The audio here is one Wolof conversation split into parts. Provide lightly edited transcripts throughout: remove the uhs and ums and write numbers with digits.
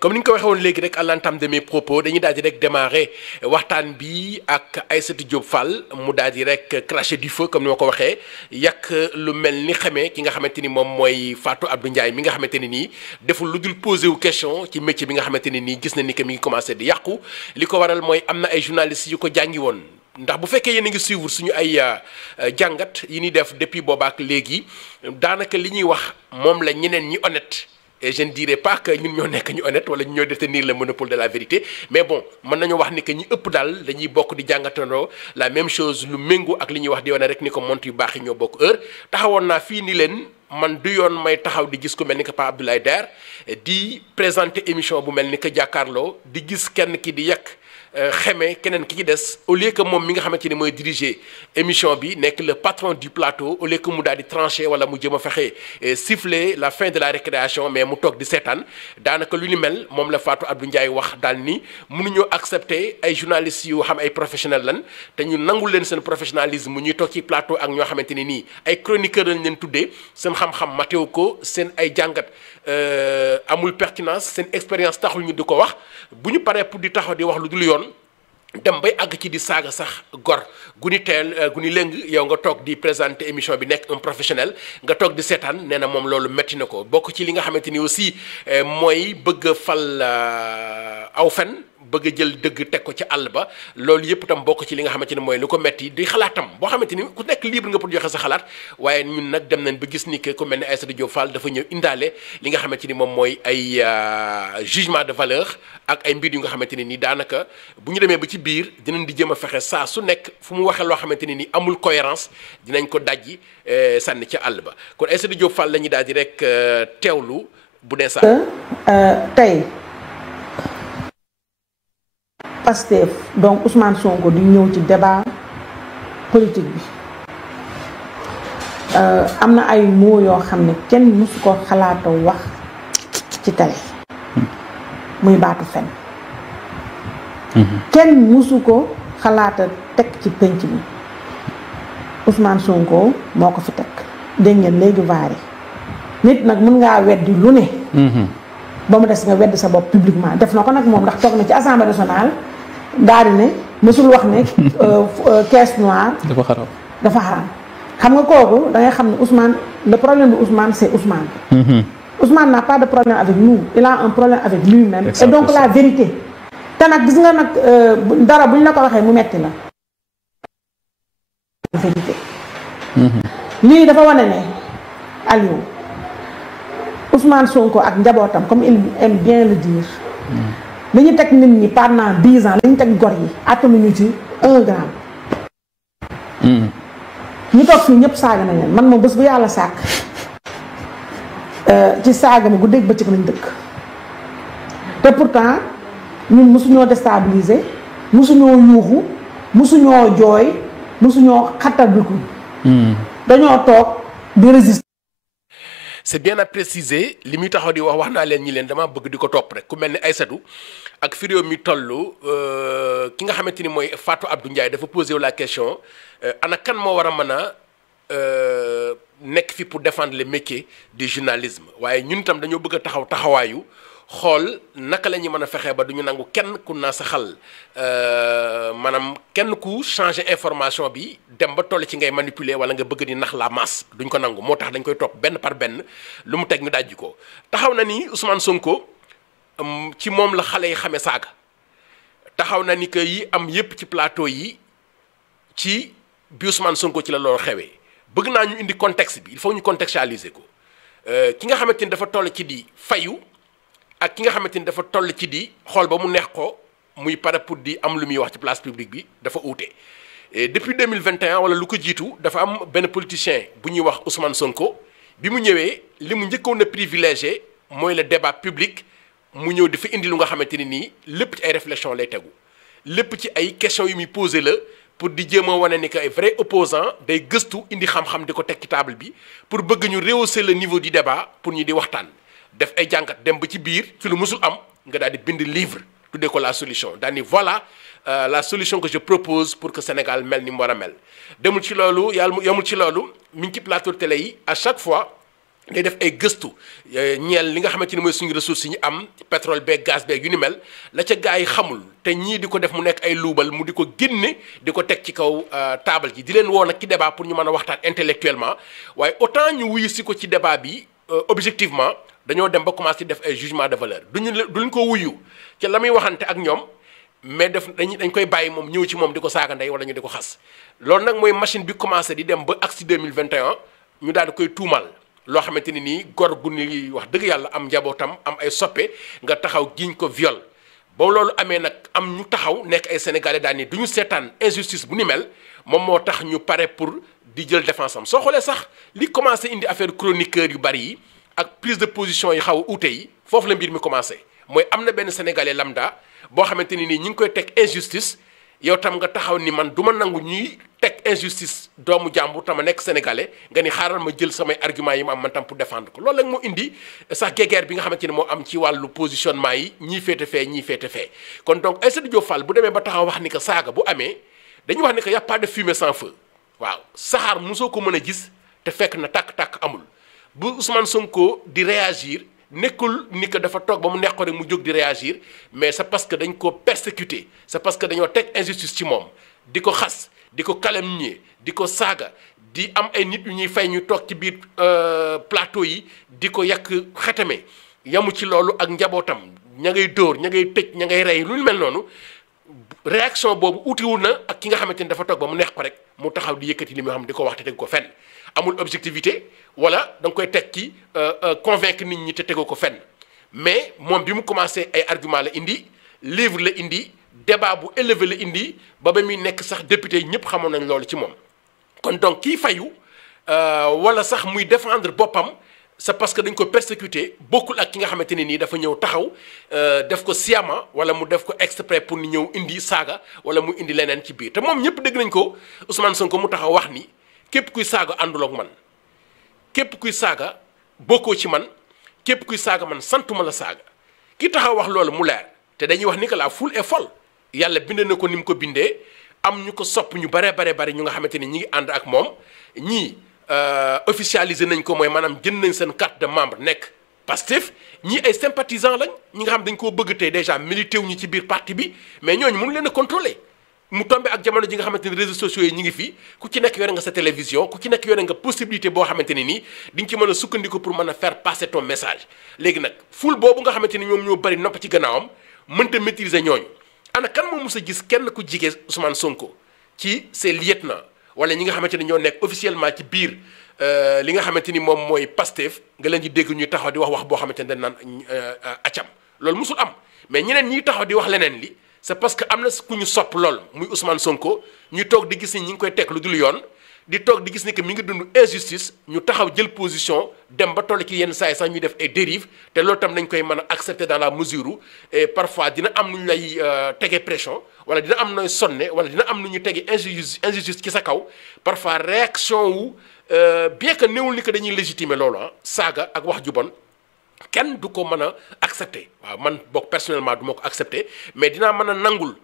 comme ni nga ko waxee woon léegi rek à l'entame de mes propos dañuy daal di rek démarrer waxtaan bi ak Aïssatou Diop Fall mu daal di rek cracher du feu comme ni ma ko waxee yàq lu mel ni xamee ki nga xamante ni moom mooy Fatou Abdou Ndiaye mi nga xamante ni nii deful lu dul poser wu question ci métier bi nga xamante ni nii gis na ni que mi ngi commencé di yàqu li ko waral mooy am na ay journalistes yu ko jàngi woon. ndax bu fekkee yéen a ngi suivre suñu ay jàngat yi ñuy def depuis boobaak léegi daanaka li ñuy wax moom la ñeneen ñi honnête et je ne dirais pas que ñun ñoo nekk ñu honnête wala ñu ñoo détenir le monopole de la vérité mais bon mën nañu wax ni que ñi ëpp daal dañuy bokk di jàngatandoo la même chose lu méngoo ak li ñuy wax di wane rek ni ko montre yu baax yi ñoo bokk heure taxawoon naa fii ni leen man du yoon may taxaw di gis ku mel ni que Pape Abdoulaye Der di présenter émission bu mel ni que jàkkaarloo di gis kenn ki di yàq xeme keneen ki ci des au lieu que moom mi nga xamante ni mooy diriger émission bi nekk le patron du plateau au lieu que mu daal di trancher wala mu jëm a fexe siffler la fin de la récréation mais mu toog di seetaan daanaka lu ni mel moom la Fatou Abdou Ndiaye wax daal ni mënuñoo accepter ay journalistes yu xam ay professionnels lan te ñu nangul leen seen professionnalisme mu ñuy toog ci plateau ak ñoo xamante ni nii ay chroniqueurs lañ leen tuddee seen xam-xam mateewu ko seen ay jàngat amul pertinence seen expérience taxul ñu di ko wax bu ñu paree pour di taxaw di wax lu dul yoon dem bay àgg ci di saaga sax gor gu ni teel gu ni lëng yow nga toog di présenter émission bi nekk un professionnel nga toog di seetaan nee na moom loolu métti na ko bokk ci li nga xamante ni aussi mooy bëgg a fal aw fen bëgg a jël dëgg teg ko ci àll ba loolu yëpp itam bokk ci li nga xamante ni mooy lu ko metti di xalaatam boo xamante ni ku nekk libre nga pour joxe sa xalaat waaye ñun nag dem nañ ba gis ni que ku mel ni Aïssatou Diop Fall dafa ñëw indaale li nga xamante ni moom mooy ay jugement de valeur ak ay mbir yu nga xamante ne ni daanaka bu ñu demee ba ci biir dinañ di jëm a fexe saa su nekk fu mu waxee loo xamante ne ni amul cohérence dinañ ko dajji sànni ca àll ba kon Aïssatou Diop Fall la ñuy daal di rek teewlu bu dee saa. tey Pastef donc Ousmane Sonko di ñëw ci débat politique bi am na ay mots yoo xam ne kenn mësu ko xalaata wax ci télé. muy baatu fen kenn musu ko xalaata teg ci penc bi Ousmane Sonko moo ko fi teg dégg ngeen léegi vaari nit nag mën ngaa weddi lu ne ba mu des nga weddi sa bopp publiquement def na ko nag moom ndax toog na ci assemblée nationale daal di ne mësul wax ne caisse noire dafa xaram xam nga kooku da ngay xam ne Ousmane le problème de Ousmane c'est Ousmane Ousmane n'a pas de problème avec nous il a un problème avec lui-même et donc la vérité te nag gis nga nag dara bu ñu la ko waxee mu metti la vérité lii dafa wane ne Aliou Ousmane Sonko ak njabootam comme il aime bien le dire li ñu teg nit ñi pendant 10 ans li ñu teg gor yi attanuñu ci 1 gramme ñu toog fii ñëpp saaga nañ leen man moom bés bu yàlla sàkk ci saaga ma guddeeg bëccëg lañ dëkk te pourtant ñun mosuñoo déstabiliser mosuñoo yuuxu mosuñoo jooy mosuñoo xattabiku dañoo toog di résister. c'est bien à préciser li muy taxaw di wax naa leen ñi leen dama bëgg di ko topp rek ku mel ni Aïssatou ak fi réew mi toll ki nga xamante ni mooy Fatou Abdou Ndiaye dafa posé wu la question ana kan moo war a mën a nekk fi pour défendre le métier du journalisme waaye ñun itam dañoo bëgg a taxawaayu xool naka la ñuy mën a fexee ba du ñu nangu kenn ku naa saxal maanaam kenn ku changer information bi dem ba toll ci ngay manipuler wala nga bëgg di nax la masse duñ ko nangu moo tax dañ koy topp benn par benn lu mu teg ñu dajji ko taxaw na ni Ousmane Sonko ci moom la xale yi xamee saaga taxaw na ni que yi am yépp ci plateau yi ci bi Ousmane Sonko ci la loolu xewee bëgg naa ñu indi contexte bi il faut ñu contextualiser ko ki nga xamante ni dafa toll ci di fayu ak ki nga xamante ni dafa toll ci di xool ba mu neex ko muy pare pour di am lu muy wax ci place publique bi dafa uute depuis 2021 wala lu ko jiitu dafa am benn politicien bu ñuy wax Ousmane Sonko bi mu ñëwee li mu njëkkoon a privilégié mooy le débat public mu ñëw di fa indi lu nga xamante ni nii lépp ci ay réflexion lay tegu lépp ci ay questions yu muy posé la pour di jéem a wane ni que ay vrai opposant day gëstu indi xam-xam di ko teg ci table bi pour bëgg ñu rehausser le niveau du débat pour ñu di waxtaan def ay jàngat dem ba ci biir ci lu musul am nga daal di bind livre tuddee ko la solution daal ni voilà la solution que je propose pour que Sénégal mel ni mu war a mel demul ci loolu yàlla yamul ci loolu mi ngi ci plateau télé yi à chaque fois day def ay gëstu ñeel li nga xamante ni mooy suñu ressources yi ñu am pétrole beeg gaz beeg yu ni mel la ca gars yi xamul te ñii di ko def mu nekk ay luubal mu di ko génne di ko teg ci kaw table ji di leen woo nag ci débat pour ñu mën a waxtaan intellectuellement waaye autant ñu wuyu si ko ci débat bi objectivement dañoo dem ba commencé def ay jugement de valeur duñ ko wuyu ci la muy waxante ak ñoom mais dañ koy bàyyi moom ñëw ci moom di ko saaga ndey wala ñu di ko xas loolu nag mooy machine bi commencé di dem ba agsi 2021 ñu daal di koy tuumal loo xamante ni nii gor gu ni wax dëgg yàlla am njabootam am ay soppe nga taxaw giñ ko viol ba loolu amee nag am ñu taxaw nekk ay sénégalais daal ni du ñu seetaan injustice bu ni mel moom moo tax ñu pare pour di jël défense am soo xoolee sax li commencé indi affaire chroniqueur yu bari yi ak prise de position yi xaw a uute yi foofu la mbir mi commencé mooy am na benn sénégalais lambda boo xamante ni nii ñi ngi koy teg injustice yow tam nga taxaw ni man du ma nangu ñuy teg injustice doomu jàmbur tama nekk sénégalais nga ni xaaral ma jël samay argument yi ma am man tam pour défendre ko loolu nag moo indi sax guerre bi nga xamante ni moo am ci wàllu positionnement yi ñii féete fee ñii féete fee kon donc Aïssatou Diop Fall bu demee ba taxaw wax ni que saaga bu amee dañuy wax ni que y a pas de fumée sans feu waaw saxaar mosoo ko mën a gis te fekk na tàkk-tàkk amul bu Ousmane Sonko di réagir nekkul ni que dafa toog ba mu neex ko rek mu jóg di réagir mais c'est parce que dañ ko persécuter c'est parce que dañoo teg injustice ci moom di ko xas di ko calomnier di ko saaga di am ay nit yu ñuy fay ñu toog ci biir plateau yi di ko yàq xetame yamu ci loolu ak njabootam ña ngay dóor ña ngay tëj ña ngay rey lu mel noonu réaction boobu utiwul na ak ki nga xamante ni dafa toog ba mu neex ko rek mu taxaw di yëkkati li mu xam di ko wax te teg ko fenn amul objectivité wala da nga koy teg ci convaincre nit ñi te tegoo ko fenn mais moom bi mu commencé ay argument la indi livre la indi débat bu élevé la indi ba muy nekk sax député ñëpp xamoon nañ loolu ci moom kon donc kii fayu wala sax muy défendre boppam c'est parce que dañ ko persécuter bokkul ak ki nga xamante ne nii dafa ñëw taxaw def ko sciemment wala mu def ko exprès pour ni ñëw indi saaga wala mu indi leneen ci biir te moom ñëpp dégg nañ ko Ousmane Sonko mu taxaw wax ni képp kuy saaga àndul ak man képp kuy saaga bokkoo ci man képp kuy saaga man santuma la saaga ki taxaw wax loolu mu leer te dañuy wax ni que la foule est folle yàlla bind na ko ni mu ko bindee am ñu ko sopp ñu bare ñu nga xamante ni ñi ngi ànd ak moom ñii officialisé nañ ko mooy maanaam jënd nañ seen carte de membre nekk Pastef ñii ay sympathisants lañ ñi nga xam dañ koo bëgg tey déjà milité wu ñu ci biir parti bi mais ñooñu mënu leen a contrôler mu tombé ak jamono ji nga xamante ni réseaux sociaux yi ñi ngi fi ku ci nekk yore nga sa télévision ku ci nekk yore nga possibilité boo xamante ni nii di nga ci mën a sukkandiku pour mën a faire passer ton message léegi nag foule boobu nga xamante ni ñoom ñoo bari nopp ci gannaawam mënta maîtriser ñooñu ana kan moo mës a gis kenn ku jige Ousmane Sonko ci ses lieutenants wala ñi nga xamante ni ñoo nekk officiellement ci biir li nga xamante ni moom mooy Pastef nga leen di dégg ñuy taxaw di wax boo xamante ni dañ naan acam loolu musul am mais ñeneen ñiy taxaw di wax leneen li c'est parce que am na ku ñu sopp lool muy Ousmane Sonko ñu toog di gis ni ñi ngi koy teg lu dul yoon di toog di gis ni que mi ngi dund injustice ñu taxaw jël position dem ba toll ci yenn saa yi sax ñuy def ay dérives te loolu tam nañ koy mën a accepter dans la mesure où et parfois dina am nu ñu lay tegee pression wala dina am nooy sonne wala dina am nu ñu tegee injustice ci sa kaw parfois réaction wu bien que néewul ni que dañuy légitimer loolu saaga ak wax ju bon kenn du ko mën a accepter waaw man bokk personnellement du ma ko accepter mais dinaa mën a nangul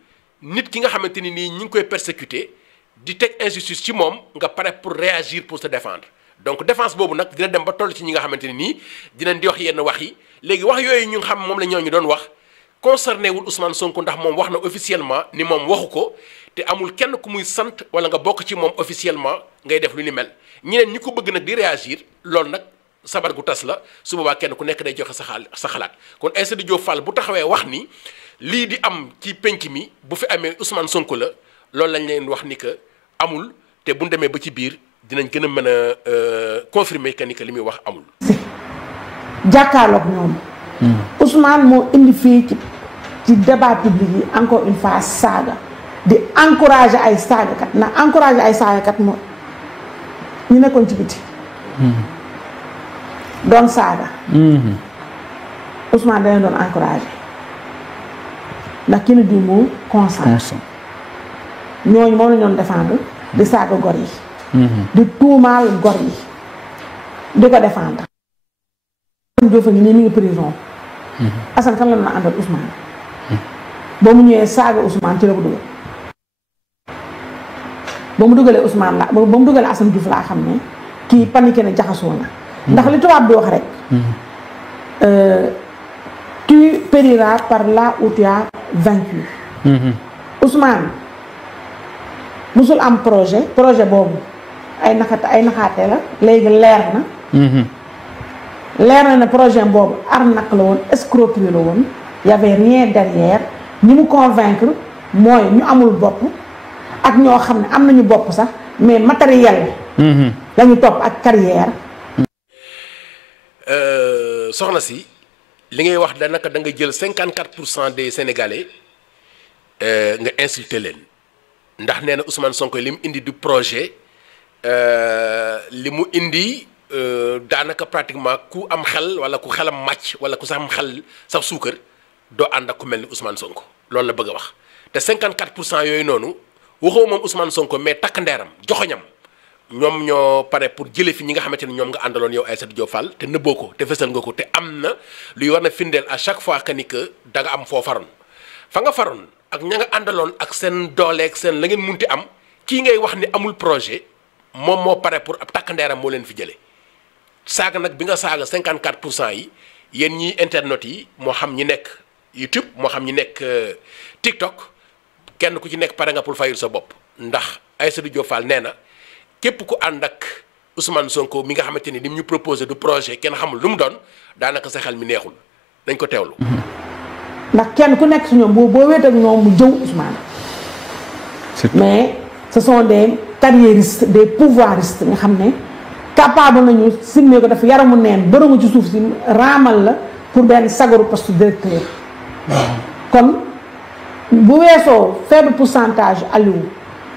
nit ki nga xamante ni nii ñi ngi koy persécuter di teg injustice ci moom nga pare pour réagir pour se défendre donc défense boobu nag dina dem ba toll ci ñi nga xamante ni nii dinañ di wax yenn wax yi léegi wax yooyu ñu xam moom la ñoo ñu doon wax concerné wul Ousmane Sonko ndax moom wax na officiellement ni moom waxu ko te amul kenn ku muy sant wala nga bokk ci moom officiellement ngay def lu ni mel ñeneen ñi ko bëgg nag di réagir loolu nag sabar gu tas la su boobaa kenn ku nekk day joxe sa xalaat kon Aïssatou Diop Fall bu taxawee wax ni lii di am ci penc mi bu fi amee Ousmane Sonko la loolu lañ leen wax ni que amul te bu ñu demee ba ci biir dinañ gën a mën a confirmer que ni que li muy wax amul. jàkkaarloog ñoom. Ousmane moo indi fii ci débat public yi encore une fois saaga di encourager ay saagakat ndax encourager ay saagakat moo ñu nekkoon ci biti. doon saaga. Ousmane dana doon encourager ndax ki ni di mu constant. ñooñu moom la ñu doon défendre di saaga gor yi. di tuumaal gor yi di ko défendre. Assane Diouf ngi nii mi ngi prison. Assane kan la doon àndal Ousmane. ba mu ñëwee saaga Ousmane ci la ko dugal. ba mu dugalee Ousmane la ba mu dugalee Assane Diouf laa xam ne kii paniqué na jaxasoo na ndax li tubaab bi wax rek tu périras par là où tu as vaincu. Ousmane musul am projet boobu ay naxaate la léegi leer na. leer na ne projet boobu arnaque la woon escroquerie la woon y avait rien derrière ñi mu convaincre mooy ñu amul bopp ak ñoo xam ne am nañu bopp sax mais matériel la ñu topp ak carrière. soxna si li ngay wax danaka da nga jël 54% des Sénégalais nga insulté leen ndax nee na Ousmane Sonko li mu indi du projet li mu indi daanaka pratiquement ku am xel wala ku xelam màcc wala ku sax am xel sax suukar doo ànd ak ku mel ni Ousmane Sonko loolu la bëgg a wax te 54% yooyu noonu waxoo moom Ousmane Sonko mais takk ndeeram joxoñam ñoom ñoo pare pour jële fi ñi nga xamante ni ñoom nga àndaloon yow Aïssatou Diop Fall te nëbboo ko te fësal nga ko te am na luy war na findeel à chaque fois que ni que da nga am foo faroon fa nga faroon ak ña nga àndaloon ak seen dooleeg seen la ngeen munti am kii ngay wax ni amul projet moom moo pare pour ab takk ndeeram moo leen fi jëlee saaga nag bi nga saaga 54% yi yéen ñi internet yi moo xam ñi nekk YouTube moo xam ñi nekk TikTok kenn ku ci nekk pare nga pour fayul sa bopp ndax Aïssatou Diop Fall nee na képp ku ànd ak Ousmane Sonko mi nga xamante ni lim ñu proposé du projet kenn xamul lu mu doon daanaka sa xel mi neexul dañ ko teewlu. ndax kenn ku nekk si ñoom boo wéet ak ñoom mu jëw Ousmane. mais ce sont des carriéristes des pouvoiristes nga xam ne capable nañu simmee ko def yaramu neen bërëmu ci suuf si raamal la pour benn sagaru poste directeur. kon bu weesoo faible pourcentage Aliou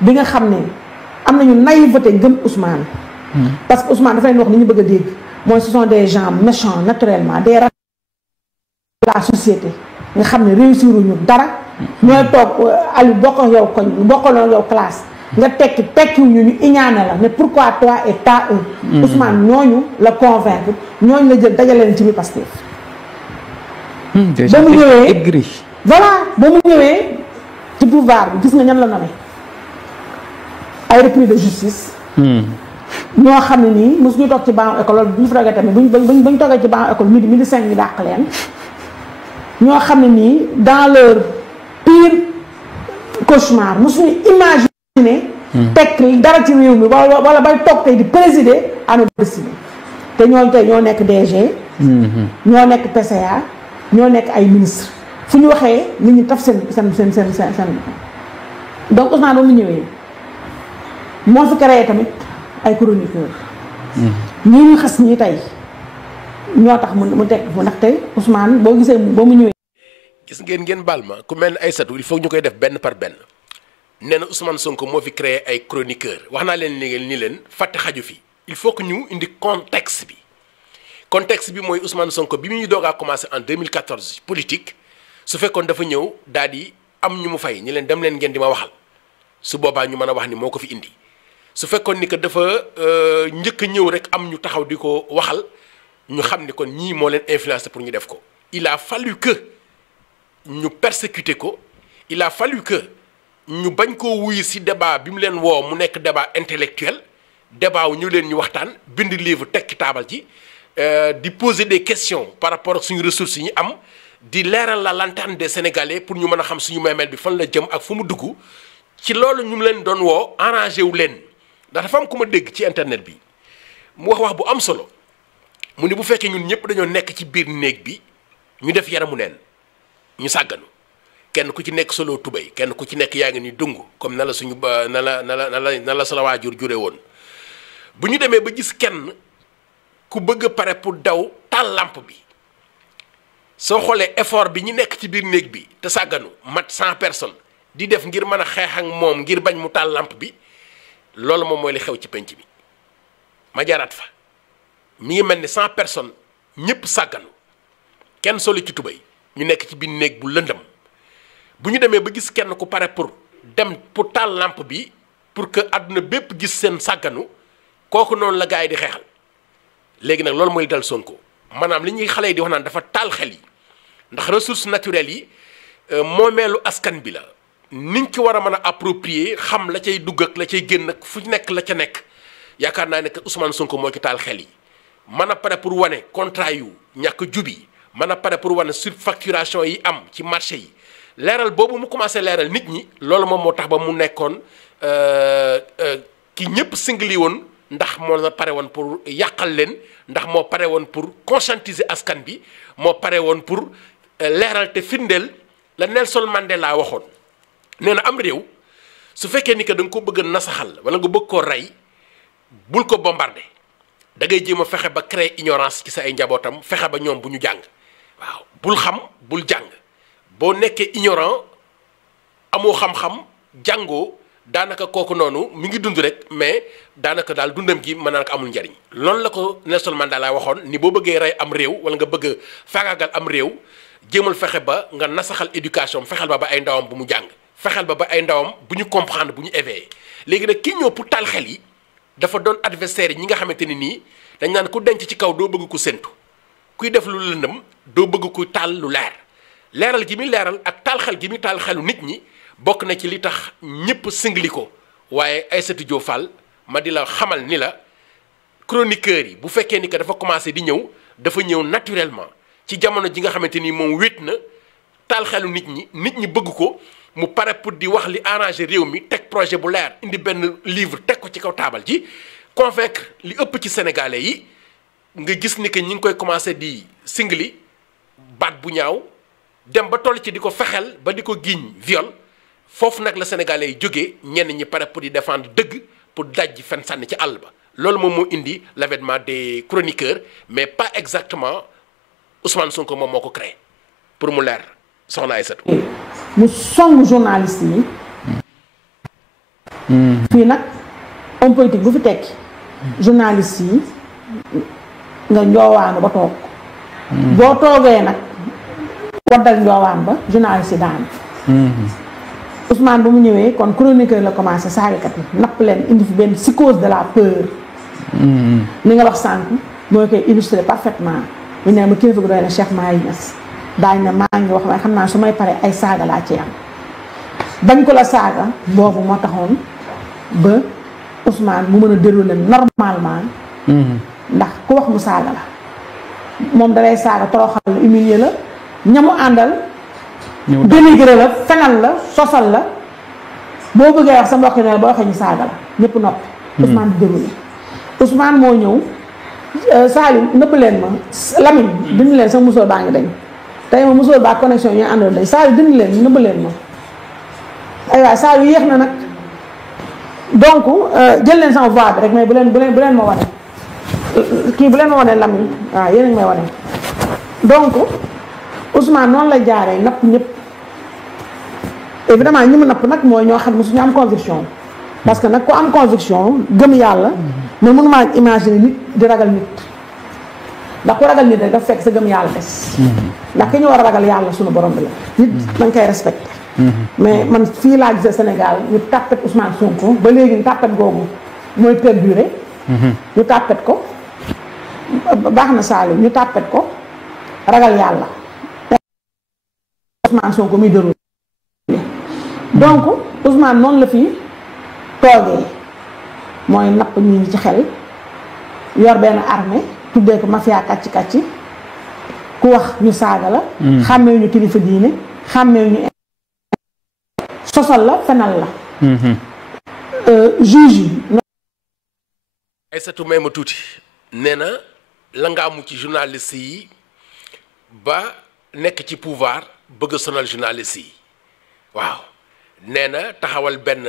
bi nga xam ne. am nañu naïveté gëm Ousmane. parce que Ousmane dafa leen wax li ñu bëgg a dégg mooy ce sont des gens méchants naturellement des rats de la société nga xam ne réussir ñu dara. ñooy toog Aliou bokk yow koñ bokkaloo yow classe nga tekkiwuñu ñu iñaane la ne pourquoi toi et pas eux. Ousmane ñooñu la convaincre ñooñu la jël dajaleen ci biir Pastef. ba mu ñëwee voilà ba mu ñëwee ci pouvoir bi gis nga ñan la nommé. ay repris de justice. ñoo xam ne nii mosu ñu toog ci banc école bu ñu fa toogee tamit buñ toogee ci banc école midi 5 ñu dàq leen. ñoo xam ne nii dans leur pire cauchemar mosu ñu imaginer. tekk dara ci réew mi wala bay toog tey di présider à nos destinées te ñooñu tey ñoo nekk DG. ñoo nekk PCA ñoo nekk ay ministre fu ñu waxee nit ñi taf seen donc Ousmane ba mu ñëwee. moo fi créé tamit ay chroniqueur ñii ñu xas ñi tey ñoo tax mu teg fu ndax tey Ousmane boo gisee ba mu ñëwee. gis ngeen baal ma ku mel ne Aïssatou il faut ñu koy def benn par benn nee na Ousmane Sonko moo fi créé ay chroniqueur wax naa leen ni leen fàtte xaju fi il faut que ñu indi contexte bi mooy Ousmane Sonko bi muy doog a commencé en 2014 politique su fekkoon dafa ñëw daal di am ñu mu fay ñi leen dem leen ngeen di ma waxal su boobaa ñu mën a wax ni moo ko fi indi. su fekkoon ni que dafa njëkk a ñëw rek am ñu taxaw di ko waxal ñu xam ni kon ñii moo leen influencé pour ñu def ko il a fallu que ñu persécuter ko il a fallu que ñu bañ koo wuyu ci débat bi mu leen woo mu nekk débat intellectuel débat wu ñu leen ñu waxtaan bind livre teg ci taabal ji di poser des questions par rapport ak suñu ressources yi ñu am di leeral la lanterne des Sénégalais pour ñu mën a xam suñu moomeel bi fan la jëm ak fu mu dugg ci loolu ñu leen doon woo arrangé wu leen. ndax dafa am ku ma dégg ci internet bi mu wax bu am solo mu ni bu fekkee ñun ñëpp dañoo nekk ci biir néeg bi ñu def yaramu neen ñu sàgganu kenn ku ci nekk solo tubéy kenn ku ci nekk yaa ngi ni dung comme na la suñu na la sa waajur jure woon bu ñu demee ba gis kenn ku bëgg a pare pour daw taal lampe bi soo xoolee effort bi ñu nekk ci biir néeg bi te sàgganu mat 100 personnes di def ngir mën a xeex ak moom ngir bañ mu taal lampe bi loolu moom mooy li xew ci penc bi ma jaaraat fa mi ngi mel ni 100 personnes ñëpp sàgganu kenn solu ci tubéy ñu nekk ci biir néeg bu lëndëm bu ñu demee ba gis kenn ku pare pour dem pour taal lampe bi pour que àdduna bépp gis seen sàgganu kooku noonu la gars yi di xeexal léegi nag loolu mooy dal Sonko maanaam li ñuy xale yi di wax naan dafa taal xel yi ndax ressources naturelles yi moomeelu askan bi la niñ ci war a mën a approprier xam la cay dugg ak la cay génn ak fu nekk la ca nekk yaakaar naa ne que Ousmane Sonko moo ci taal xel yi mën a pare pour wane contrat yu ñàkk jubi mën a pare pour wane surfacturation yi am ci marché yi leeral boobu mu commencé leeral nit ñi loolu moom moo tax ba mu nekkoon ki ñëpp singli woon ndax moo la pare woon pour yàqal leen ndax moo pare woon pour conscientiser askan bi moo pare woon pour leeral te firndeel la Nelson Mandela waxoon nee na am réew su fekkee ni que da nga ko bëgg a nasaxal wala nga bëgg koo rey bul ko bombardé da ngay jéem a fexe ba créer ignorance ci sa ay njabootam fexe ba ñoom bu ñu jàng waaw bul xam bul jàng boo nekkee ignorant amoo xam-xam jàngoo daanaka kooku noonu mi ngi dund rek mais daanaka daal dundam gi mën naa ko amul njariñ loolu la ko Nelson Mandela waxoon ni boo bëggee rey am réew wala nga bëgg a faagaagal am réew jéemal fexe ba nga nasaxal éducation fexeel ba ay ndawam bu mu jàng fexeel ba ay ndawam bu ñu comprendre bu ñu éveillé léegi nag kii ñëw pour taal xel yi dafa doon adversaire yi ñi nga xamante ni nii dañ naan ku denc ci kaw doo bëgg ko séntu kuy def lu lëndëm doo bëgg ku taal lu leer leeral gi muy leeral ak taal xel gi muy taal xelu nit ñi bokk na ci li tax ñëpp singli ko waaye Aïssatou Diop Fall ma di la xamal ni la chroniqueur yi bu fekkee ni que dafa commencé di ñëw dafa ñëw naturellement ci jamono ji nga xamante ni moom wéet na taal xelu nit ñi bëgg ko mu pare pour di wax li arrangé réew mi teg projet bu leer indi benn livre teg ko ci kaw taabal ji convaincre li ëpp ci sénégalais yi nga gis ni que ñi ngi koy commencé di singli baat bu ñaaw dem ba toll ci di ko fexel ba di ko giiñ viol foofu nag la sénégalais yi jógee ñenn ñi pare pour di défendre dëgg pour dajji fen sànni ci àll ba loolu moom moo indi l'avènement des chroniqueurs mais pas exactement Ousmane Sonko moom moo ko créé pour mu leer soxna Aïssatou mu song journaliste yi fii nag homme politique bu fi tekki journaliste yi nga njoowaanu ba toog boo toogee nag waddal njoowaan ba journaliste yi daanu Ousmane ba mu ñëwee kon chroniqueur la commencé saagakat yi napp leen indi fi benn psychose de la peur li nga wax sànq mooy koy illustré parfaitement ñu ne ma kilifa gu doy na Cheikh Mahi Niass daañ ne maa ngi wax waaye xam naa su may paree ay saaga laa ci am bañ ko la saaga boobu moo taxoon ba Ousmane mu mën a dérouler normalement ndax ku wax mu saaga la moom dalay saaga toroxal la humilier la ñamu àndal dénigré la fenal la sosal la boo bëggee wax sa mbokk ne boo waxee ñu saaga la ñëpp noppi Ousmane di dérouler Ousmane moo ñëw Saliou nëbb leen ma Lamine dindi leen sa musóor baa ngi dañ tey ma musóor baa connexion ñooy àndal dañ Saliou dindi leen nëbb leen ma ay waay Saliou yéex na nag donc jël leen sama voix bi rek mais bu leen ma wane kii bu leen ma wane Lamine waaw yéen a ngi may wane donc Ousmane noonu la jaaree napp ñëpp évidemment ñi mu napp nag mooy ñoo xam ne suñu am conviction parce que nag ku am conviction gëm yàlla mais mënumaa imaginer nit di ragal nit ndax ku ragal nit rek dafa fekk sa gëm yàlla des ndax ki ñu war a ragal yàlla suñu borom bi la nit da nga koy respecté mais man fii laa gisee Sénégal ñu tàppet Ousmane Sonko ba léegi ñu tàppet googu mooy perdurer ñu tàppet ko baax na Saliou ñu tàppet ko ragal yàlla Ousmane Sonko muy déroulé donc Ousmane noonu la fi toogee mooy napp ñi ngi ci xel yor benn armée tuddee ko mafia kàcci kàcci ku wax ñu saaga la xàmmee ñu kilifa diine xàmmee ñu sosal la fenal la juge yi Aïssatou may ma tuuti nee na la nga amu ci journaliste yi ba nekk ci pouvoir bëgg a sonal journaliste yi waaw nee na taxawal benn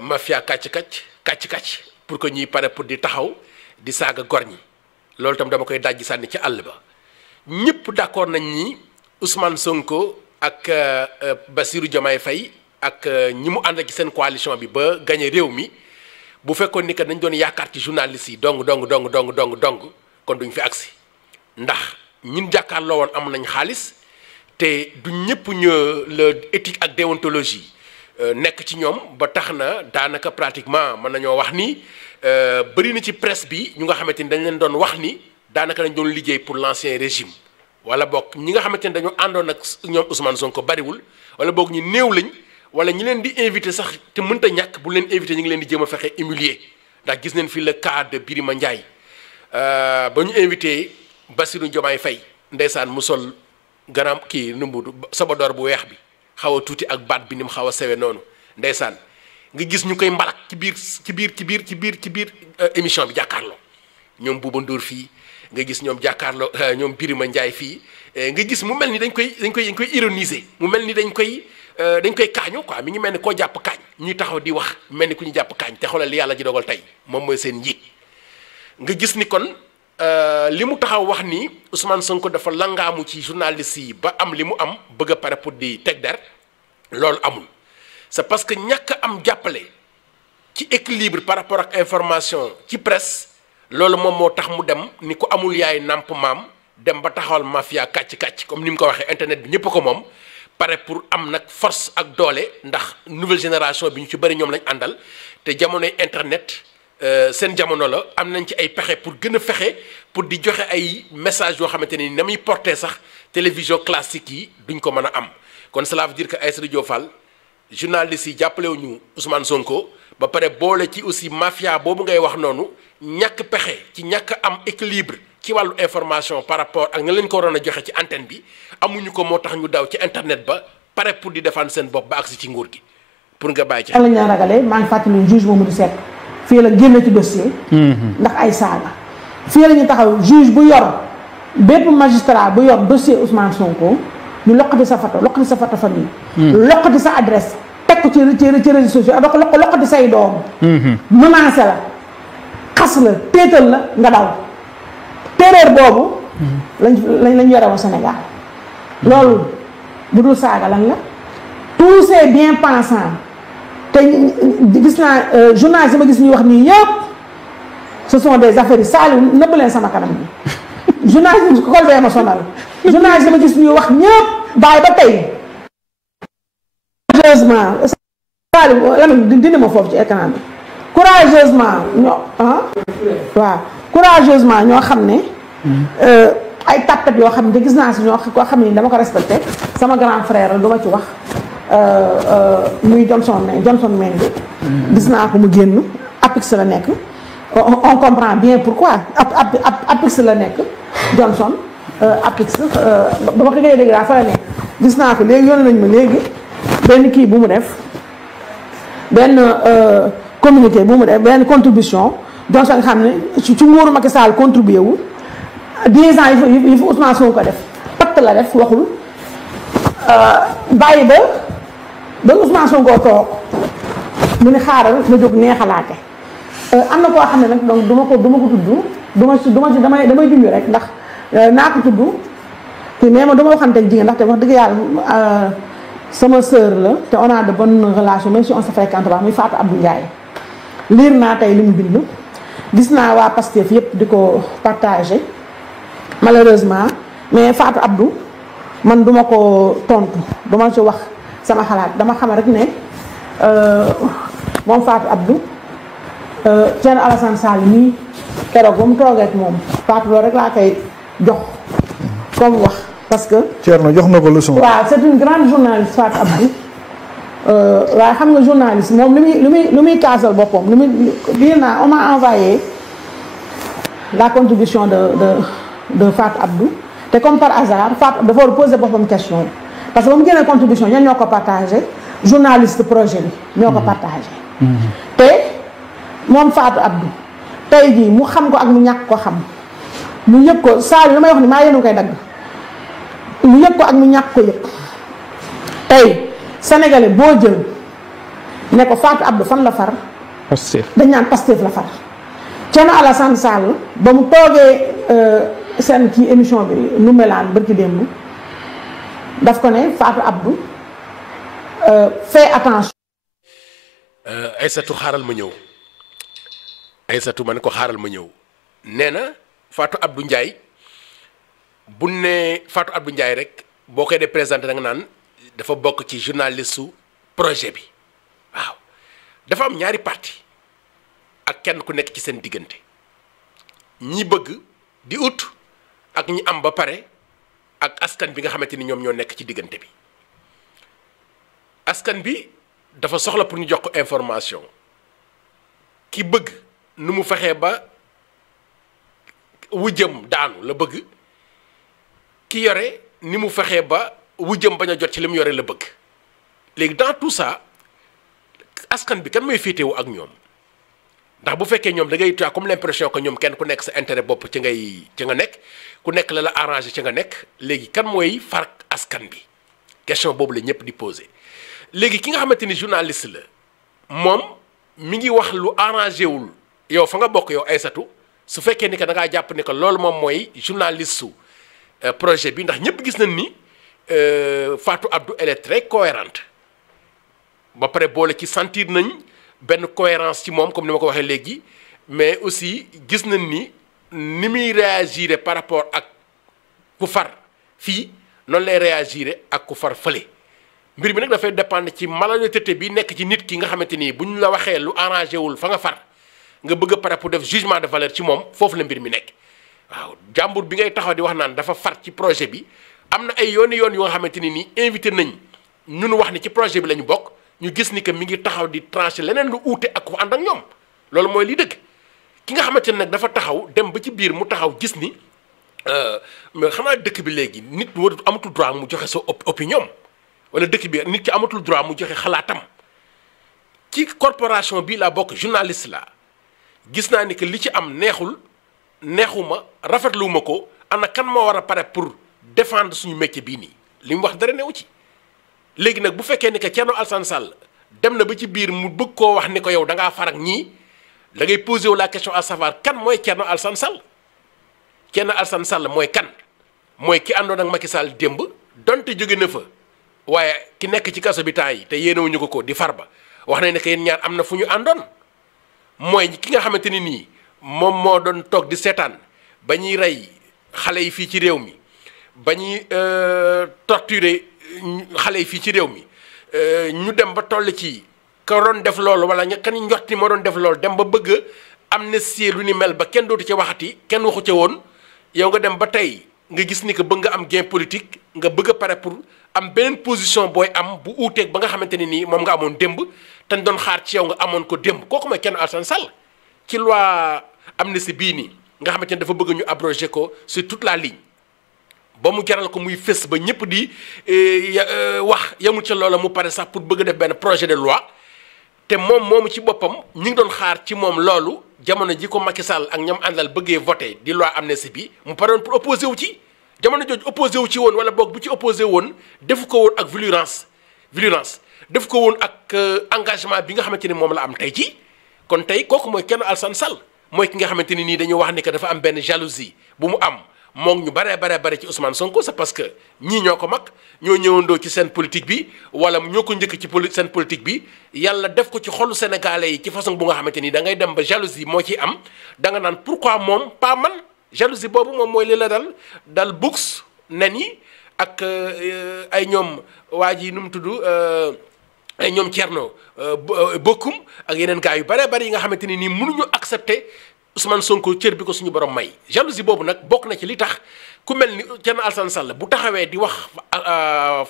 mafia kàcc-kàcc pour que ñuy pare pour di taxaw di saaga gor ñi loolu tam dama koy dajji sànni ci àll ba ñëpp d'accord nañ ni Ousmane Sonko ak Bassirou Diomaye Faye ak ñi mu ànd ci seen coalition bi ba gagné réew mi bu fekkoon ni que dañ doon yaakaar ci journalistes yi dong kon duñ fi agsi ndax ñin jàkkaarloo woon am nañ xaalis te du ñëpp ñu la éthique ak déontologie nekk ci ñoom ba tax na daanaka pratiquement mën nañoo wax ni bëri na ci presse bi ñu nga xamante ni dañ leen doon wax ni daanaka dañ doon liggéey pour l'ancien régime wala boog ñi nga xamante ni dañoo àndoon ak ñoom Ousmane Sonko bariwul wala boog ñu néew lañ wala ñi leen di invité sax te mënta ñàkk bu leen invité ñu ngi leen di jéem a fexe humilier ndax gis nañ fi le cas de Birima Ndiaye ba ñu invité Bassirou Diomaye Faye ndeysaan mu sol ganam kii numbudu sabadoor bu weex bi xaw a tuuti ak baat bi ni mu xaw a sewe noonu ndeysaan nga gis ñu koy mbalak ci biir émission bi jàkkaarloo ñoom Bouba Ndour fii nga gis ñoom jàkkaarloo ñoom Birima Ndiaye fii nga gis mu mel ni dañ koy ironiser mu mel ni dañ koy kaañu quoi mi ngi mel ni koo jàpp kaañ ñuy taxaw di wax mel ni ku ñu jàpp kaañ te xoolal li yàlla ji dogal tey moom mooy seen njiit nga gis ni kon li mu taxaw wax ni Ousmane Sonko dafa langaamu ci journaliste yi ba am li mu am bëgg a pare pour di teg der loolu amul c'est parce que ñàkk am jàppale ci équilibre par rapport ak information ci presse loolu moom moo tax mu dem ni ko amul yaay nàmp maam dem ba taxawal mafia kàcc comme ni mu ko waxee internet bi ñëpp ko moom pare pour am nag force ak doole ndax nouvelle génération bi ñu ci bëri ñoom lañ àndal te jamonoy internet seen jamono la am nañ ci ay pexe pour gën a fexe pour di joxe ay message yoo xamante ni na muy porté sax télévision classique yi duñ ko mën a am kon cela veut dire que Aïssatou Diop Fall journalistes yi jàppalewuñu Ousmane Sonko ba pare boole ci aussi mafia boobu ngay wax noonu ñàkk pexe ci ñàkk am équilibre ci wàllu information par rapport ak nga leen ko waroon a joxe ci antenne bi amuñu ko moo tax ñu daw ci internet ba pare pour di défendre seen bopp ba agsi ci nguur gi pour nga bàyyi ci. la ñu ragalee maa ngi fàttali juge Mamadou Seck fii la génn ci dossier. ndax ay saaga. fii la ñu taxaw juge bu yor bépp magistrat bu yor dossier Ousmane Sonko ñu loqati sa photo famille. loqati sa adresse teg ko ci réseaux sociaux ak loqati say doom. menacé la xas la téetal la nga daw. terreur boobu. lañ yore woon Sénégal. loolu bu dul saaga lan la tous ces bien-pensants te gis naa journalistes yi ma gis ñuy wax nii yëpp ce sont des affaires yi Saliou nëbb leen sama kanam bi journalistes yi ko bee ma sonal journalistes yi ma gis ñuy wax ñëpp bàyyi ba tey courageusement Saliou Lamine dindi ma foofu ci écran bi courageusement ñoo xam ne ay tàppat yoo xam ne gis naa si ñoo koo xam ne dama ko respecté sama grand frère la du ma ci wax muy Johnson Mendy gis naa ko mu génn APIX la nekk on comprend bien pourquoi APIX la nekk Johnson APIX ba ma ko gënee dégg daa fa la nekk gis naa ko léegi yónnee nañu ma léegi benn kii bu mu def benn communiqué bu mu def benn contribution Johnson nga xam ne ci nguuru Macky Sall contribué wu 10 ans yi fi Ousmane Sonko ko def patt la def waxul bàyyi ba Ousmane Sonko toog mu ne xaaral ma jóg neexalaate am na koo xam ne nag donc du ma ko tudd damay junj rek ndax naa ko tudd te mais ma dama waxante ak jigéen ndaxte wax dëgg yàlla sama sœur la te on a de bonnes relations même si on se fréquente pas muy Fatou Abdou Ndiaye liir naa tey li mu bind gis naa waa Pastef yëpp di ko partagé malheureusement mais Fatou Abdou man duma ko tontu duma ci wax sama xalaat dama xam rek ne moom Fatou Abdou Thierno Alassane Sall nii keroog ba mu toogee ak moom Fatou loolu rek laa koy jox comme wax parce que. Thierno jox na ko leçon. waaw c'est une grande journaliste Fatou Abdou waaye xam nga journaliste moom lu muy kaasal boppam lu muy biir naa on m'a envoyé la contribution de Fatou Abdou te comme par hasard Fatou dafa war a poser boppam question parce que ba mu génnee contribution ñan ñoo ko partagé journaliste projet bi ñoo ko partagé. te moom Fatou Abdou tey jii mu xam ko ak mu ñàkk ko xam mu yëg ko saa yu damay wax ni maa yéen koy dagg mu yëg ko ak mu ñàkk ko yëg tey sénégalais boo jël ne ko Fatou Abdou fan la far. Pastef dañ naan Pastef la far. Thierno Alassane Sall ba mu toogee seen ci émission bi nu melaan bërki démb daf ko ne Fatou Abdou fais attention. Aïssatou xaaral ma ñëw Aïssatou man ko xaaral ma ñëw nee na Fatou Abdou Ndiaye bu ne Fatou Abdou Ndiaye rek boo koy dee présenté da nga naan dafa bokk ci journaliste su projet bi waaw dafa am ñaari parti ak kenn ku nekk ci seen diggante ñi bëgg di ut ak ñi am ba pare ak askan bi nga xamante ni ñoom ñoo nekk ci diggante bi askan bi dafa soxla pour ñu jox ko information ki bëgg nu mu fexee ba wujjëm daanu la bëgg ki yore ni mu fexee ba wujjëm bañ a jot ci li mu yore la bëgg léegi dans tout ça askan bi kan mooy féetewu ak ñoom ndax bu fekkee ñoom da ngay tu as comme l'impression que ñoom kenn ku nekk sa intérêt bopp ci nga nekk ku nekk la arrangé ci nga nekk léegi kan mooy far askan bi question boobu la ñëpp di posé léegi ki nga xamante ni journaliste la moom mi ngi wax lu arrangé wul yow fa nga bokk yow Aïssatou su fekkee ni que da ngaa jàpp ni que loolu moom mooy journaliste su projet bi ndax ñëpp gis nañ ni Fatou Abdou elle est très cohérente ba pare boole ci sentir nañ benn cohérence ci moom comme ni ma ko waxee léegi mais aussi gis nañ ni muy réagir par rapport ak ku far fii noonu lay réagir ak ku far fële mbir mi nag dafay dépendre ci malhonnêteté bi nekk ci nit ki nga xamante ni bu ñu la waxee lu arrangé wul fa nga far nga bëgg a pare pour def jugement de valeur ci moom foofu la mbir mi nekk waaw jàmbur bi ngay taxaw di wax naan dafa far ci projet bi am na ay yoon yu nga xamante ni nii invité nañ ñun wax ni ci projet bi la ñu bokk ñu gis ni que mi ngi taxaw di tranché leneen lu uute ak ku ànd ak ñoom loolu mooy li dëgg ki nga xamante ne nag dafa taxaw dem ba ci biir mu taxaw gis ni mais xanaa dëkk bi léegi nit war amatul droit mu joxe sa opinion wala dëkk bi nit ki amatul droit mu joxe xalaatam ci corporation bi laa bokk journaliste la gis naa ni que li ci am neexuma rafetluwuma ko ana kan moo war a pare pour défendre suñu métier bii nii li mu wax dara newu ci léegi nag bu fekkee ni que Thierno Alassane Sall dem na ba ci biir mu bëgg koo wax ni ko yow da ngaa far ak ñii da ngay posé wu la question à savoir kan mooy Thierno Alassane Sall Thierno Alassane Sall mooy kan mooy ki àndoon ak Macky Sall démb donte jóge na fa waaye ki nekk ci kaso bi temps yi te yéenewuñu ko di Farba wax nañ ne que yéen ñaar am na fu ñu àndoon mooy ki nga xamante ni nii moom moo doon toog di seetaan ba ñuy rey xale yi fii ci réew mi ba ñuy torturer xale yi fii ci réew mi ñu dem ba toll ci ka doon def loolu wala kan njorti moo doon def loolu dem ba bëgg amnistie lu ni mel ba kenn dootu ci waxati kenn waxu ca woon yow nga dem ba tey nga gis ni que bëgg nga am gain politique nga bëgg a pare pour am beneen position booy am bu uuteeg ba nga xamante ne nii moom nga amoon démb te ñu doon xaar ci yow nga amoon ko démb kooku mooy Thierno Alassane Sall ci loi amnistie bii nii nga xamante ne dafa bëgg ñu abroger ko sur toute la ligne ba mu jaral ko muy fës ba ñëpp di wax yamul ca loola mu pare sax pour bëgg def benn projet de loi te moomu ci boppam ñu ngi doon xaar ci moom loolu jamono ji ko Macky Sall ak ñam àndal bëggee voté di loi amnistie bi mu paroon pour opposé wu ci jamono jooju opposé wu ci woon wala boog bu ci opposé woon defu ko woon ak violence defu ko woon ak engagement bi nga xamante ni moom la am tey ci kon tey kooku mooy Thierno Alassane Sall mooy ki nga xamante ni nii dañuy wax ni que dafa am benn jalousie bu mu am moom ñu bare ci Ousmane Sonko c'est parce que ñii ñoo ko mag ñoo ñëwandoo ci seen politique bi wala ñoo ko njëkk ci seen politique bi yàlla def ko ci xolu sénégalais yi ci façon bu nga xamante ni da ngay dem ba jalousie moo ciy am da nga naan pourquoi moom pas man jalousie boobu moom mooy li la dal books nen yi ak ay ñoom waa ji nu mu tudd ay ñoom Thierno bokkum ak yeneen gars yu bare yi nga xamante ni nii mënuñu accepter Ousmane Sonko cër bi ko suñu borom may jalousie boobu nag bokk na ci li tax ku mel ni Thierno Alassane Sall bu taxawee di wax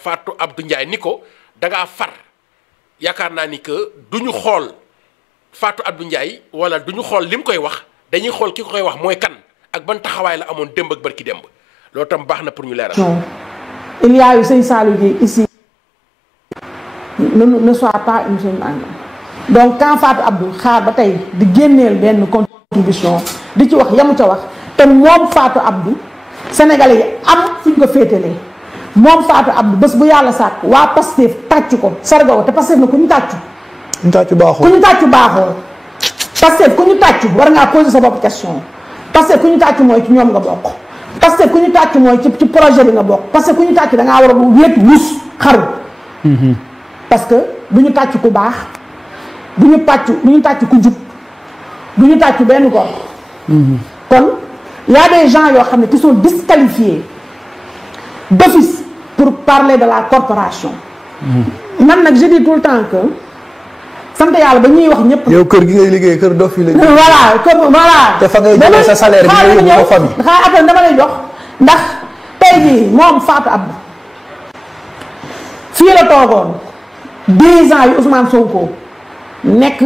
Fatou Abdou Ndiaye ni ko da ngaa far yaakaar naa ni que du ñu xool Fatou Abdou Ndiaye wala du ñu xool li mu koy wax dañuy xool ki ko koy wax mooy kan ak ban taxawaay la amoon démb ak barki démb loolu tam baax na pour ñu leeral. il y a eu sëñ Saliou Guèye ici ne soit pas une seule langue donc quand Fatou Abdou xaar ba tey di génneel benn contribution di ci wax yamu ca wax te moom Fatou Abdou sénégalais yi am fu ñu ko féetalee moom Fatou Abdou bés bu yàlla sàkk waa Pastef tàcc ko sargaw te Pastef na ku ñu tàccu. ku ñu tàccu baaxoo ku ñu tàccu baaxoo. Pastef ku ñu tàccu war ngaa poser sa bopp question Pastef ku ñu tàccu mooy ci ñoom nga bokk. Pastef ku ñu tàccu mooy ci projet bi nga bokk Pastef ku ñu tàccu da ngaa war a wéet wus xaru. parce que du ñu tàcc ku baax du ñu tàcc ku jub du ñu tàcc benn góor. kon y a des gens yoo xam ne qui sont disqualifiés d'office pour parler de la corporation. man nag je dis tout le temps que sant yàlla ba ñuy wax ñëpp. yow kër gi ngay liggéey kër dof yi la. voilà. te fa ngay jëlee sa salaire bi nga yóbbu ko famille. xaaral après dama lay jox ndax tey jii moom Fatou Abdou fii la toogoon 10 ans yu Ousmane Sonko nekk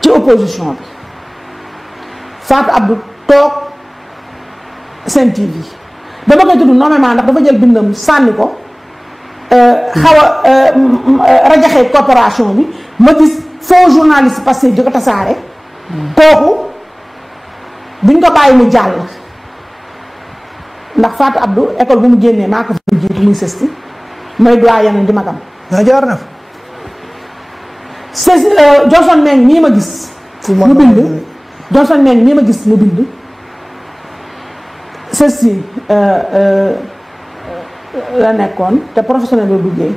ci opposition bi Fatou Abdou toog Sen TV dama koy tudd nommément ndax dafa jël bindam sànni ko xaw a rajaxee coopération bi ma gis faux journaliste passé di ko tasaare kooku duñ ko bàyyi mu jàll ndax Fatou Abdou école bu mu génnee maa ko fi jiitu muy sësti may doyen di magam naa jaar na fa. Johnson Meng mii ma gis mu bind Johnson Meng mii ma gis mu bind ceci la nekkoon te professionnel la duggee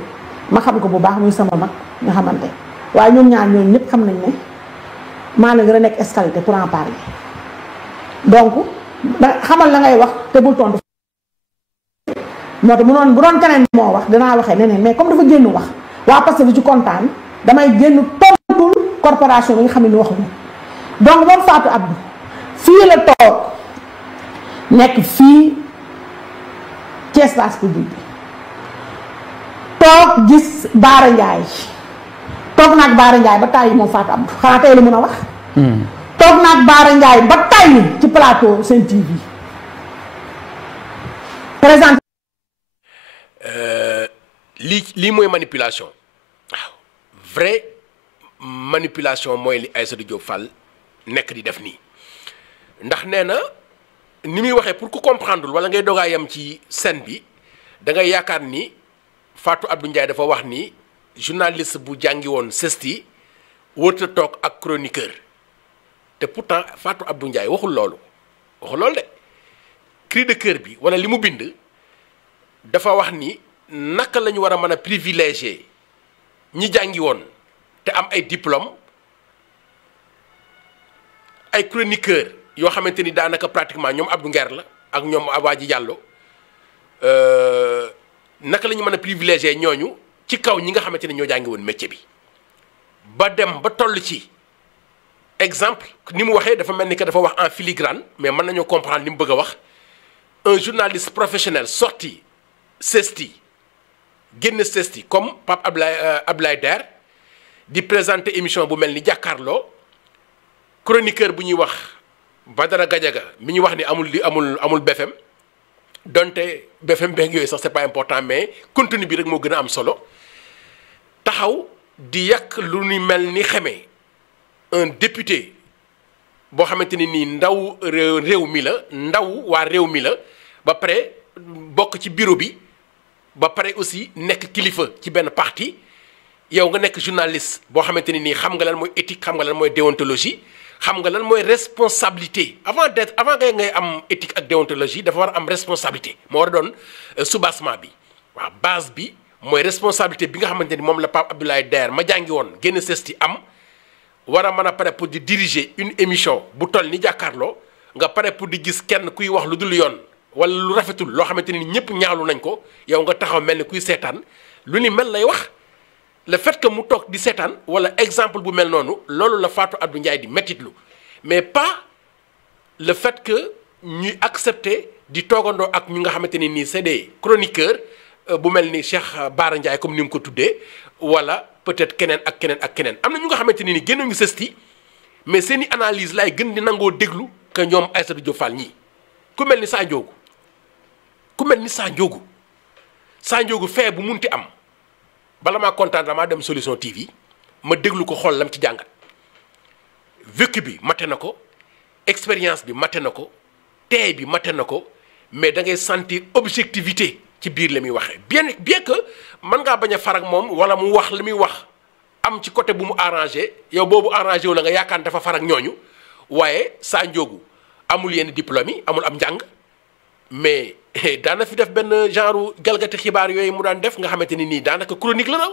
ma xam ko bu baax muy sama mag nga xamante waaye ñoom ñaar ñooñu ñëpp xam nañ ne maa la gën a nekk escalité pour en parler donc xamal la ngay wax te bul tontu moo tax bu doon keneen moo wax danaa waxee neneen mais comme dafa génn wax waa parce que du ci kontaan damay génn tontul corporation bi nga xam ne ni waxuñu donc moom Fatou Abdou fii la toog nekk fii ci espace public bi toog gis Baara Ndiaye toog naag Baara Ndiaye ba tàyyi moom Fatou Abdou xanaa tey la mën a wax toog naag Baara Ndiaye ba tàyyi ci plateau Sen TV présenté lii mooy manipulation waaw vraie manipulation mooy li Aïssatou Diop Fall nekk di def nii ndax nee na ni muy waxee pour ku comprendre wala ngay dogaa yam ci scène bi da ngay yaakaar ni Fatou Abdou Ndiaye dafa wax ni journaliste bu jàngi woon CESTI wërta toog ak chroniqueur te pourtant Fatou Abdou Ndiaye waxul loolu de cri de cœur bi wala li mu bind dafa wax ni naka la ñu war a mën a privilégier ñi jàngi woon te am ay diplôme ay chroniqueur yoo xamante ni daanaka pratiquement ñoom Abdou Nguer la ak ñoom Awadji Diallo naka la ñu mën a privilégier ñooñu ci kaw ñi nga xamante ni ñoo jàngi woon métier bi ba dem ba toll ci exemple ni mu waxee dafa mel ni que dafa wax en filigrane mais mën nañoo comprendre li mu bëgg a wax un journaliste professionnel sorti CESTI génn CESTI comme Pape Abdoulaye Der di présenter émission bu mel ni jàkkaarloo chroniqueur bu ñuy wax Badara Gadiaga mi ñuy wax ni amul BFM donte BFM beeg yooyu sax c'est pas important mais contenu bi rek moo gën a am solo taxaw di yàq lu ni mel ni xamee un député boo xamante ni nii ndaw réew mi la ndaw waa réew mi la ba pare bokk ci bureau bi ba pare aussi nekk kilifa ci benn parti yow nga nekk journaliste boo xamante ni nii xam nga lan mooy éthique xam nga lan mooy déontologie xam nga lan mooy responsabilité avant ngay am éthique ak déontologie dafa war a am responsabilité moo war a doon soubassement bi waaw base bi mooy responsabilité bi nga xamante ni moom la Pape Abdoulaye Der ma jàngi woon génn CESTI am war a mën a pare pour di diriger une émission bu toll ni jàkkaarloo nga pare pour di gis kenn kuy wax lu dul yoon wala lu rafetul loo xamante ni ñëpp ñaawlu nañ ko yow nga taxaw mel ni kuy seetaan lu ni mel lay wax le fait que mu toog di seetaan wala exemple bu mel noonu loolu la Fatou Abdou Ndiaye di mettitlu mais pas le fait que ñuy accepter di toogandoo ak ñu nga xamante ni nii c'est des chroniqueurs bu mel ni Cheikh Bara Ndiaye comme ni mu ko tuddee wala peut-être keneen ak keneen ak keneen am na ñu nga xamante ni génnuñu CESTI mais seeni analyse laay gën di nangoo déglu que ñoom Aïssatou Diop Fall ñii ku mel ni Sa Ndiogou fee bu munti am bala maa kontaan damaa dem Solution TV ma déglu ko xool lam ci jàngat vécu bi mate na ko expérience bi mate na ko teey bi mate na ko mais da ngay sentir objectivité ci biir la muy waxee bien que mën ngaa bañ a far ak moom wala mu wax li muy wax am ci côté bu mu arrangé yow boobu arrangé wu la nga yaakaar dafa far ak ñooñu waaye Sa Ndiogou amul yenn diplôme yi amul am njàng mais daana fi def benn genre galgati xibaar yooyu mu daan def nga xamante ni nii daanaka chronique la raw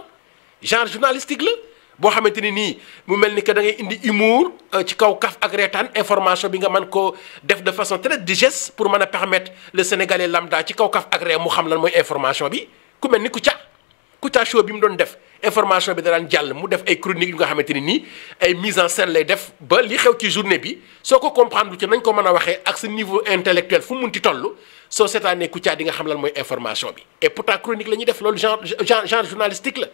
genre journalistique la boo xamante ni nii mu mel ni que da ngay indi humour ci kaw kaf ak reetaan information bi nga mën ko def de façon très digeste pour mën a permettre le sénégalais lambda ci kaw kaf ak ree mu xam lan mooy information bi ku mel ni Kouthia show bi mu doon def information bi da daan jàll mu def ay chroniques yu nga xamante ni nii ay mise en scène lay def ba li xew ci journée bi soo ko comprendre ci nañ ko mën a waxee ak sa niveau intellectuel fu mu munti toll soo seetaanee Kouthia di nga xam lan mooy information bi et pourtant chronique la ñuy def loolu genre journalistique la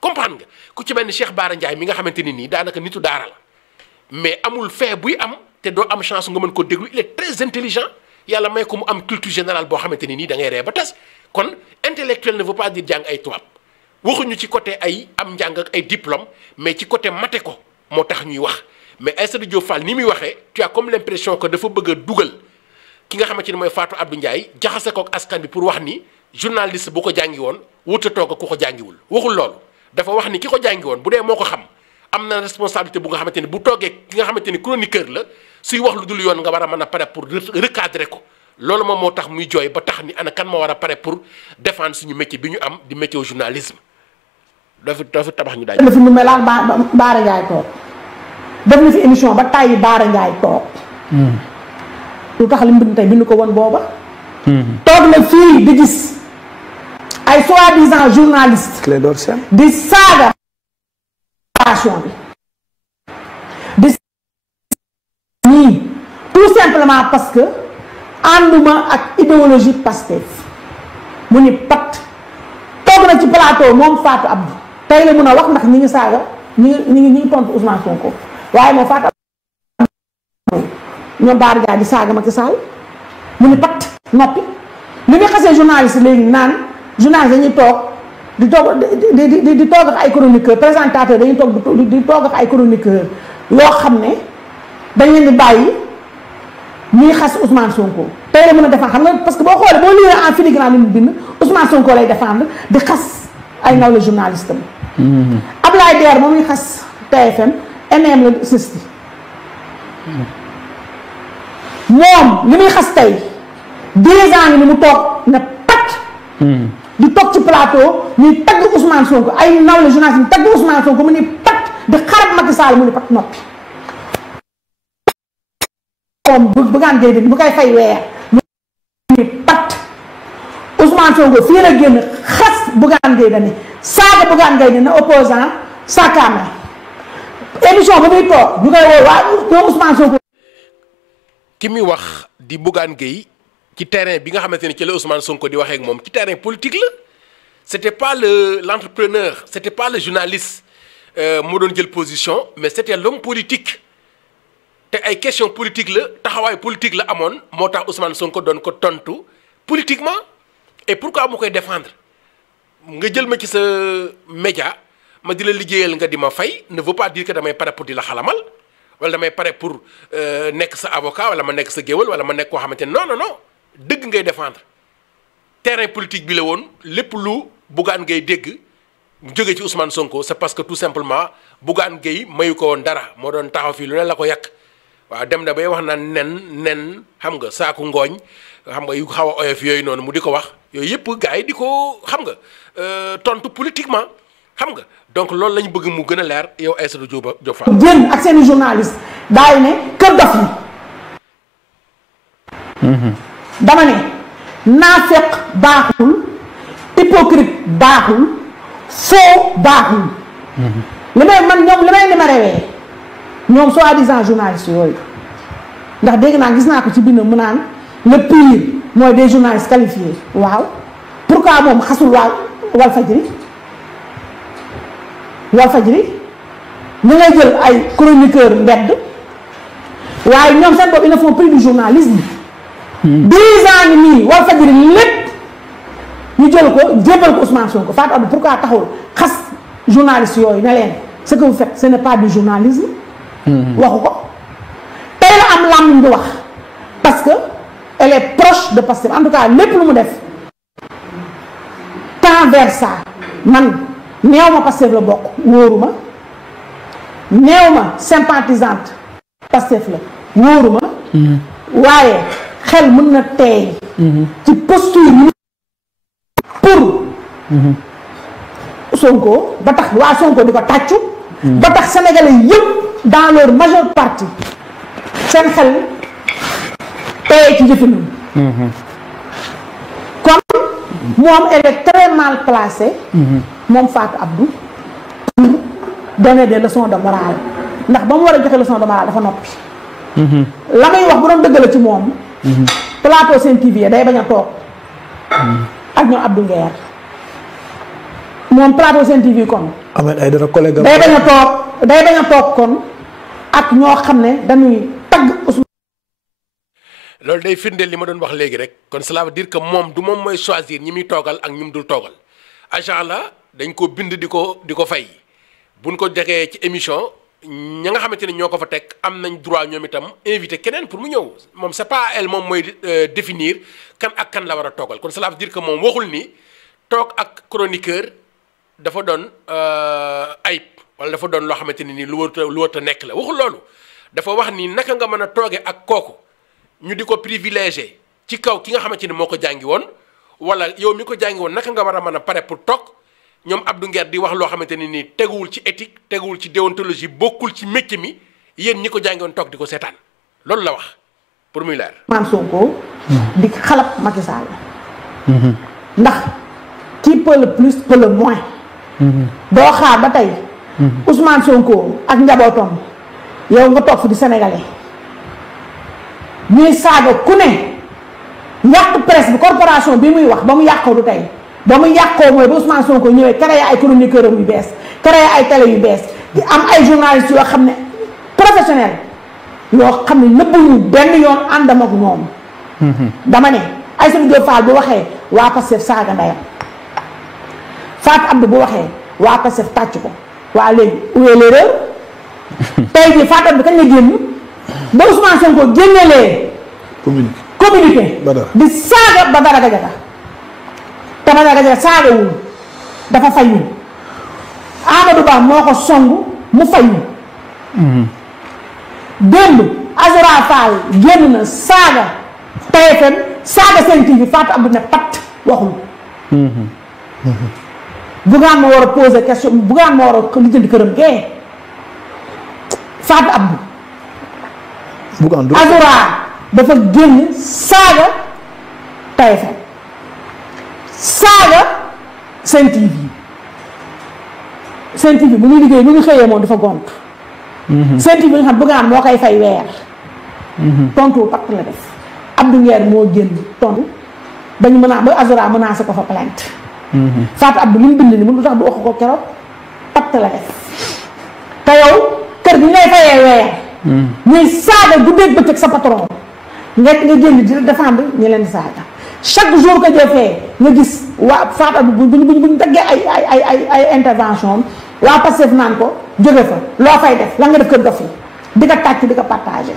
comprendre nga ku ci mel ni Cheikh Bara Ndiaye mi nga xamante ni nii daanaka nitu daara la mais amul fee buy am te doo am chance nga mën ko déglu il est très intelligent yàlla may ko mu am culture générale boo xamante ni nii da ngay ree ba tas kon intellectuel ne veut pas dire jàng ay tubaab waxuñu ci côté ay am njàng ak ay diplôme mais ci côté mate ko moo tax ñuy wax mais Aïssatou Diop Fall ni muy waxee tu as comme l'impression que dafa bëgg a dugal ki nga xamante ni mooy Fatou Abdou Ndiaye jaxase ko ak askan bi pour wax ni journaliste bu ko jàngi woon wuta toog ku ko jàngiwul waxul loolu dafa wax ni ki ko jàngi woon bu dee moo ko xam am na responsabilité bu nga xamante ni bu toogee ki nga xamante ni chroniqueur la suy wax lu dul yoon nga war a mën a pare pour recadrer ko loolu moom moo tax muy jooy ba tax ni ana kan ma war a pare pour défendre suñu métier bi ñu am di métier au journalisme dafa tabax ñu daaj. def na fi nu mel ak Baara Ndiaye toog def na fi émission ba tàyyi Baara Ndiaye toog. lu tax li mu bind tey bind ko woon booba. toog na fii di gis ay soi-disant journaliste. Clédor Sène di saaga bi di nii tout simplement parce que ànduma ak idéologie Pastef mu ni pat toog na ci plateau moom Fatou Abdou tey la mun a wax ndax ñi ngi saaga ñi ngi tontu Ousmane Sonko waaye moom Fatou Abdou ñoom Baara Ndiaye di saaga Macky Sall mu ni pat noppi li muy xasee journaliste léegi naan journaliste dañuy toog di toog ak ay chroniqueur présentateur dañuy toog ak ay chroniqueur yoo xam ne dañ leen di bàyyi ñuy xas Ousmane Sonko tey la mën a défendre xam nga parce que boo xoolee boo lire en filigrane li mu bind Ousmane Sonko lay défendre di xas ay nawle journaliste am. Ablaye Der moom muy xas TFM NM la sisti moom li muy xas tey 10 ans ni mu toog ne pat. di toog ci plateau ñuy tagg Ousmane Sonko ay nawle journaliste yi tagg Ousmane Sonko mu ni pat di xarab Macky Sall mu ni pat noppi. moom Bougane Gueye Dany bu koy fay weer mu ni pat Ousmane Sonko fii la génn xas Bougane Gueye Dany saaga Bougane Gueye Dany opposant sakame émission ba muy toog ñu koy woo waa ñoom Ousmane Sonko. ki muy wax di Bougane Gueye ci terrain bi nga xamante ni ci la Ousmane Sonko di waxee ak moom ci terrain politique la c'était pas l'entrepreneur c'était pas le journaliste moo doon jël position mais c'était l'homme politique te ay question politique la taxawaay politique la amoon moo tax Ousmane Sonko doon ko tontu politiquement et pourquoi mu koy défendre nga jël ma ci sa média ma di la liggéeyal nga di ma fay ne veut pas dire que damay pare pour di la xalamal wala damay pare pour nekk sa avocat wala ma nekk sa géwël wala ma nekk koo xamante ne non dëgg ngay défendre terrain politique bi la woon lépp lu Bougane Gueye dégg jóge ci Ousmane Sonko c'est parce que tout simplement Bougane Gueye mayu ko woon dara moo doon taxaw fii lu ne la ko yàq waaw dem na bay wax naan nen xam nga saaku ngooñ xam nga yu xaw a oyof yooyu noonu mu di ko wax yooyu yëpp gars yi di ko xam nga tontu politiquement xam nga donc loolu lañ bëgg mu gën a leer yow Aïssatou Diop Fall. génn ak seeni journaliste daay ne kër dof yi. dama ne naafeq baaxul hypocrite baaxul faux baaxul. li may ni ma rewee ñoom soi-disant journalistes yooyu ndax dégg naa gis naa ko ci bind mu naan le pire mooy des journalistes qualifiés waaw pourquoi moom xasul Walfadjri ñu ngay jël ay chroniqueur mbedd waaye ñoom seen bopp ils ne font plus du journalisme 10 ans ngi nii Walfadjri lépp ñu jël ko jébbal ko Ousmane Sonko Fatou Abdou pourquoi taxul xas journalistes yooyu ne leen ce que vous faites ce n'est pas du journalisme waxu ko tey la am làmmiñ di wax parce que elle est proche de Pastef en tout cas lépp lu mu def tant vers ça man neew ma Pastef la bokk wóoruma neew ma sympathisante Pastef la wóoruma waaye xel mën na teey ci posture yi pour Sonko ba tax waa Sonko di ko tàccu ba tax sénégalais yëpp dans leur majeure partie seen xel teey ci jëfinam kon moom elle est très mal placée moom Fatou Abdou pour donner des leçons de morale ndax ba mu war a joxe leçon de morale dafa noppi la muy wax bu doon dëgg la ci moom plateau Sen TV day bañ a toog ak ñoom Abdou Nguer moom plateau Sen TV kon Ahmed Aïdara collègue day bañ a toog kon ak ñoo xam ne dañuy tagg Ousmane loolu day firndeel li ma doon wax léegi rek kon cela veut dire que moom du moom mooy choisir ñi muy toogal ak ñi mu dul toogal agent la dañ ko bind di ko fay buñ ko jegee ci émission ña nga xamante ne ñoo ko fa teg am nañ droit ñoom itam invité keneen pour mu ñëw moom c'est pas elle moom mooy définir kan ak kan la war a toogal kon cela veut dire que moom waxul ni toog ak chroniqueur dafa doon ayib wala dafa doon loo xamante ne ni lu warut a nekk la waxul loolu dafa wax ni naka nga mën a tooge ak kooku ñu di ko privilégié ci kaw ki nga xamante ni moo ko jàngi woon wala yow mi ko jàngi woon naka nga war a mën a pare pour toog ñoom Abdou Nguer di wax loo xamante ne nii teguwul ci éthique teguwul ci déontologie bokkul ci métier mi yéen ñi ko jàngi woon toog di ko seetaan loolu la wax pour muy leer. Ousmane Sonko di xalab Macky Sall ndax qui peut le plus peut le moins. doo xaar ba tey. Ousmane Sonko ak njabootam yow nga toog fi di sénégalais ñuy saaga ku ne yàq presse bi corporation bi muy wax ba mu yàqoo du tey ba mu yàqoo mooy ba Ousmane Sonko ñëwee créé ay chroniqueur yu bees créé ay télé yu bees di am ay journalistes yoo xam ne professionnel yoo xam ne nëbbuñu benn yoon àndam ak ñoom. dama ne Aïssatou Diop Fall bu waxee waa Pastef saaga ndeyam Fatou Abdou bu waxee waa Pastef tàcc ko waa léegi où est l'erreur tey jii Fatou Abdou kañ la génn ba Ousmane Sonko génnelee communiqué di saaga Badara Gadiaga te Badara Gadiaga saagawul dafa fayu Amadou Ba moo ko songu mu fayu démb Azura Fall génn na saaga TFM saaga Sen TV Fatou Abdou ne pat waxul Bougane ma war a poser question Bougane ma war a lijjanti këram gee Fatou Abdou Azura dafa génn saaga TFM saaga Sen TV Sen TV bu ñuy liggéey bu ñu xëyee moom dafa gont Sen TV bi nga xam Bougane moo koy fay weer tontu pacte la def Abdou Nguer moo génn tontu bañu mën a ba Azura menacé ko fa plainte Fatou Abdou li mu bind ni mu lu tax du wax ko keroog pacte la def te yow kër gi ngay fayee weer ñuy saaga guddeeg bëccëg sa patron nga génn di défendre ñi leen saaga chaque jour que jëfee nga gis waa Fatou Abdou buñ daggee ay intervention waa Pastef naan ko jóge fa loo fay def la nga def kër dof yi di ko tàcc di ko partagé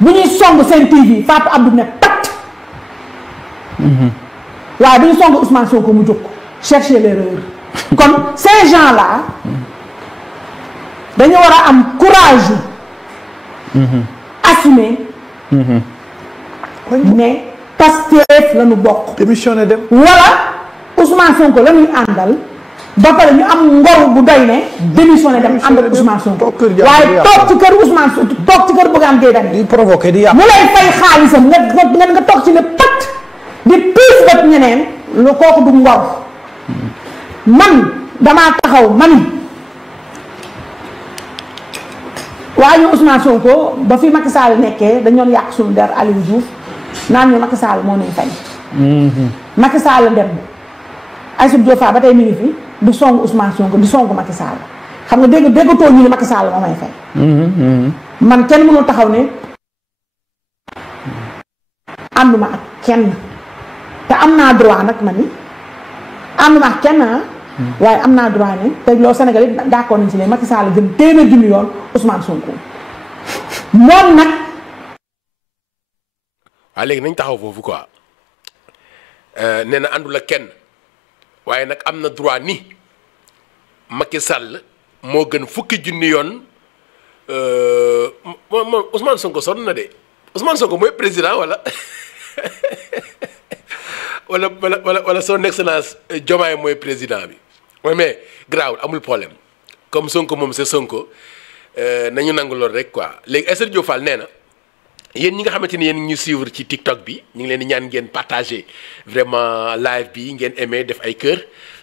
bu ñuy song Sen TV Fatou Abdou ne pat waaye bu ñu song Ousmane Sonko mu jóg chercher l'erreur kon ces gens là dañu war a am courage assumer ne Pastef la ñu bokk démissionné dem wala Ousmane Sonko la ñuy àndal ba pare ñu am ngor bu doy ne démissionné dem ànd ak Ousmane Sonko waaye toog ci kër Ousmane Sonko toog ci kër Bougane Gueye Dany di provoqué di yàq mu lay fay xaalisam nga toog ci ne pat di piis bët ñeneen lu kooku du ngor man damaa taxaw man waaye ñu Ousmane Sonko ba fi Macky Sall nekkee dañoon yàq suñu der Aliou Diouf naan ñu Macky Sall moo nuy fay Macky Sall dem Aïssatou Diop Fall ba tey mi ngi fi du song Ousmane Sonko di song Macky Sall xam nga déggatoo ñu ne Macky Sall moo may fay man kenn mënul taxaw ne ànduma ak kenn te am naa droit nag ma ni ànduma ak kenn waaye am naa droit ne te loolu Sénégal yi d'accord nañ ci ne Macky Sall jëm téeméer junni yoon Ousmane Sonko moom nag. waaye léegi nañ taxaw foofu quoi nee na àndul ak kenn waaye nag am na droit ni Macky Sall moo gën fukki junni yoon moom Ousmane Sonko sonn na de Ousmane Sonko mooy président wala wala son excellence Diomaye mooy président bi. mooy mais garaawul amul problème comme Sonko moom c'est Sonko nañu nangu loolu rek quoi léegi Aïssatou Diop Fall nee na yéen ñi nga xamante ni yéen ñu suivre ci TikTok bi ñu ngi leen di ñaan ngeen partager vraiment live bi ngeen aimé def ay cœur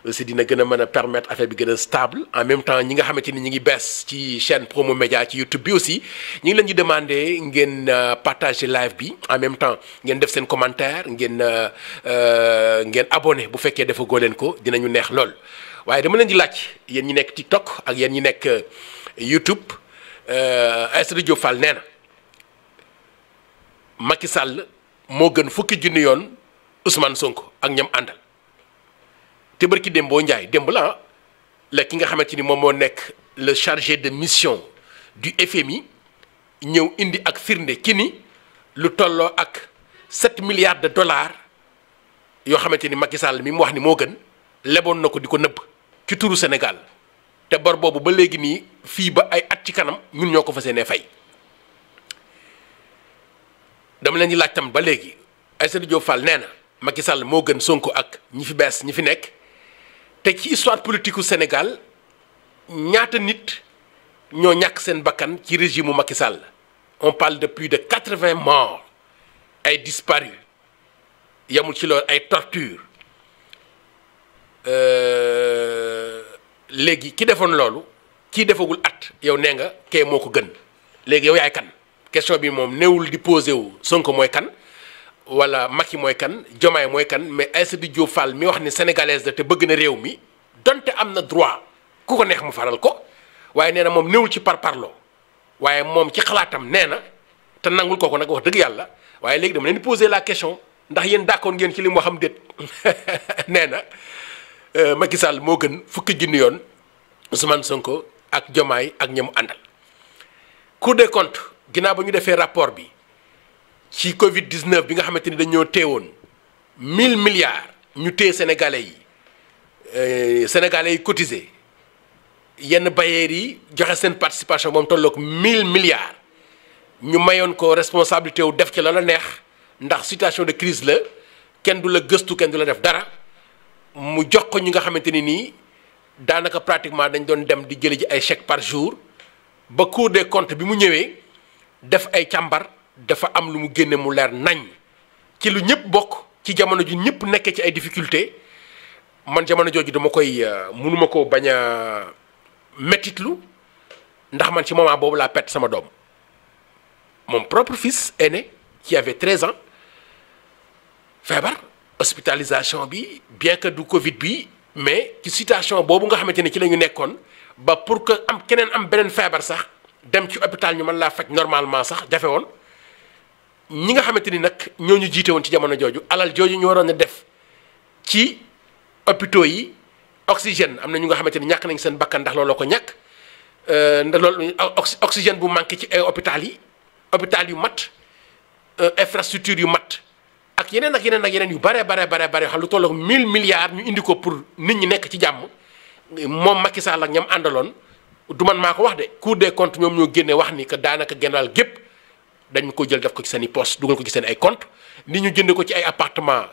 aussi dina gën a mën a permettre affaire bi gën a stable en même temps ñi nga xamante ni ñi ngi bees ci chaîne Promo Média ci YouTube bi aussi ñu ngi leen di demander ngeen partager live bi en même temps ngeen def seen commentaire ngeen abonné bu fekkee dafa góo leen ko dinañu neex lool. waaye dama leen di laaj yéen ñi nekk TikTok ak yéen ñi nekk YouTube Aïssatou Diop Fall nee na Macky Sall moo gën fukki junni yoon Ousmane Sonko ak ñam àndal te barki démb boo njaay démb la ki nga xamante ni moom moo nekk le chargé de mission du FMI ñëw indi ak firnde ki ni lu tolloo ak 7 milliards de dollars yoo xamante ni Macky Sall mi mu wax ni moo gën leboon na ko di ko nëbb ci turu Sénégal te bor boobu ba léegi nii fii ba ay at ci kanam ñun ñoo ko fas yéenee fay. dama leen di laaj tam ba léegi Aïssatou Diop Fall nee na Macky Sall moo gën Sonko ak ñi fi bees ñi fi nekk te ci histoire politique u Sénégal ñaata nit ñoo ñàkk seen bakkan ci régime mu Macky Sall on parle de plus de 80 morts ay disparus yamul ci loolu ay torture léegi ki defoon loolu kii defagul at yow nee nga kee moo ko gën léegi yow yaay kan question bi moom néewul di posé wu Sonko mooy kan wala Macky mooy kan Diomaye mooy kan mais Aïssatou Diop Fall mi wax ni sénégalaise la te bëgg na réew mi donte am na droit ku ko neex mu faral ko waaye nee na moom néewul ci parparloo waaye moom ci xalaatam nee na te nangul kooku nag wax dëgg yàlla waaye léegi dama leen di poser la question ndax yéen d'accord ngeen ci li mu waxam déet nee na Macky Sall moo gën fukki junni yoon Ousmane Sonko ak Diomaye ak ñamu àndal. Cour des comptes ginnaaw ba ñu defee rapport bi ci Covid 19 bi nga xamante ni dañoo téewoon 1000 milliards ñu téye sénégalais yi cotisé yenn bailleurs yi joxe seen participation moom tolloog 1000 milliards ñu mayoon ko responsabilité wu def ci la neex ndax situation de crise la kenn du la gëstu kenn du la def dara mu jox ko ñi nga xamante ni nii daanaka pratiquement dañ doon dem di jële ji ay chèques par jour ba Cour des comptes bi mu ñëwee def ay càmbar dafa am lu mu génne mu leer nañ ci lu ñëpp bokk ci jamono ju ñëpp nekkee ci ay difficulté man jamono jooju dama koy mënuma ko bañ a mettitlu ndax man ci moment boobu laa perte sama doom mon propre fils aîné qui avait 13 ans feebar hospitalisation bi bien que du Covid bi mais ci situation boobu nga xamante ni ci la ñu nekkoon ba pour que am keneen am beneen feebar sax dem ci hôpital ñu mën laa faj normalement sax jafe woon ñi nga xamante ni nag ñoo ñu jiite woon ci jamono jooju alal jooju ñu waroon a def ci hôpitaux yi oxygène am na ñu nga xamante ni ñàkk nañ seen bakkan ndax looloo ko ñàkk ndax loolu oxygène bu manqué ci ay hôpital yu mat infrastructure yu mat ak yeneen yu bare xam lu tollook 1000 milliards ñu indi ko pour nit ñi nekk ci jàmm moom Macky Sall ak ñam àndaloon du man maa ko wax de Cour des comptes ñoom ñoo génne wax ni que daanaka genn gépp dañ ko jël def ko ci seen i poste dugal ko ci seen ay compte li ñu jënd ko ci ay appartement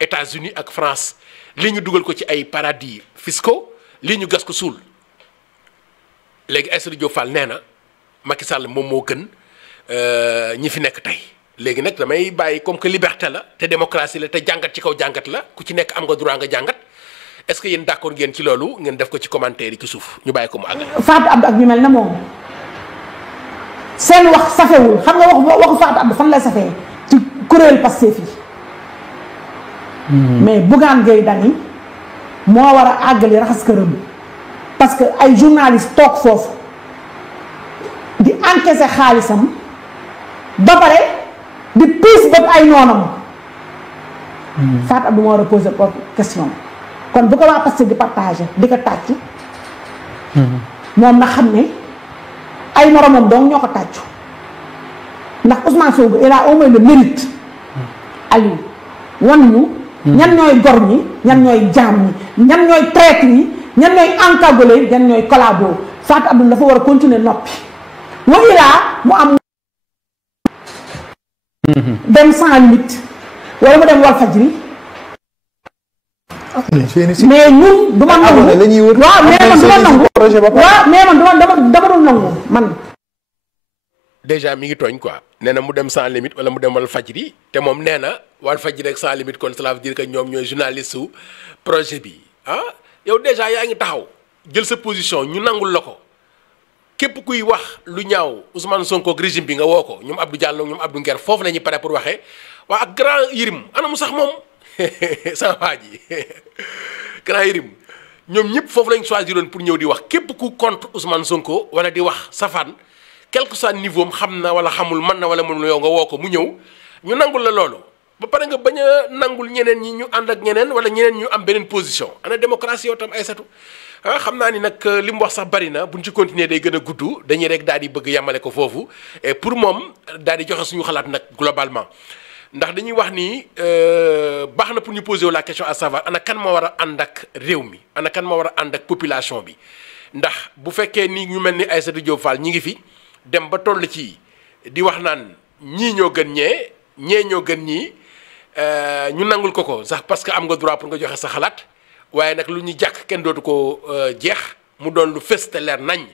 États-Unis ak France li ñu dugal ko ci ay paradis fiscaux lii ñu gas ko suul léegi Aïssatou Diop Fall nee na Macky Sall moom moo gën ñi fi nekk tey léegi nag damay bàyyi comme que liberté la te démocratie la te jàngat ci kaw jàngat la ku ci nekk am nga droit nga jàngat est-ce que yéen d'accord ngeen ci loolu ngeen def ko ci commentaire yi ci suuf ñu bàyyi ko mu àggal. Fatou Abdou ak ñu mel na moom seen wax safewul xam nga waxu Fatou Abdou fan lay safee ci kuréel Pastef yi mais Bougane Gueye Dany moo war a àggali raxas këram parce que ay journalistes toog foofu di encaisser xaalisam ba pare di piis bët ay noonam Fatou Abdou moo war a poser question kon bu ko waa Pastef di partager di ko tàccu moom na xam ne ay moromam donc ñoo ko tàccu ndax Ousmane Sonko il a au moins le mérite Aliou wan ñu ñan ñooy gor ñi ñan ñooy jaam ñi ñan ñooy traître yi ñan ñooy encagoulé ñan ñooy collabo Fatou Abdou dafa war a continuer noppi wa ilaa mu am dem sans limite wala mu dem Walfadjri mais ñun du ma nangu waaw mais man du ma nangu waaw mais man dama doon nangu man déjà mi ngi tooñ quoi nee na mu dem sans limite wala mu dem Walfadjri te moom nee na Walfadjri rek sans limite kon cela veut dire que ñoom ñooy journaliste su projet bi yow déjà yaa ngi taxaw jël sa position ñu nangul la ko képp kuy wax lu ñaaw Ousmane Sonko ak régime bi nga woo ko ñoom Abdou Diallo ñoom Abdou Nguer foofu la ñuy pare pour waxee waa ak grand Yirim ana mu sax moom sama waa ji grand Yirim ñoom ñëpp foofu lañ choisiroon pour ñëw di wax képp ku contre Ousmane Sonko wala di wax safaan quel que soit niveau am xam na wala xamul mën na wala mënul yow nga woo ko mu ñëw ñu nangul la loolu ba pare nga bañ a nangul ñeneen ñi ñu ànd ak ñeneen wala ñeneen ñu am beneen position ana démocratie yow tam Aïssatou xam naa ni nag li mu wax sax bari na buñ ci continuer day gën a gudd dañuy rek daal di bëgg yamale ko foofu et pour moom daal di joxe suñu xalaat nag globalement ndax dañuy wax ni baax na pour ñu poser la question à savoir ana kan moo war a ànd ak réew mi ana kan moo war a ànd ak population bi ndax bu fekkee ni ñu mel ni Aïssatou Diop Fall ñi ngi fi dem ba toll ci di wax naan ñii ñoo gën ñee ñoo gën ñii ñu nangul ko sax parce que am nga droit pour nga joxe sa xalaat waaye nag lu ñu jàkk kenn dootu ko jeex mu doon lu fës te leer nañ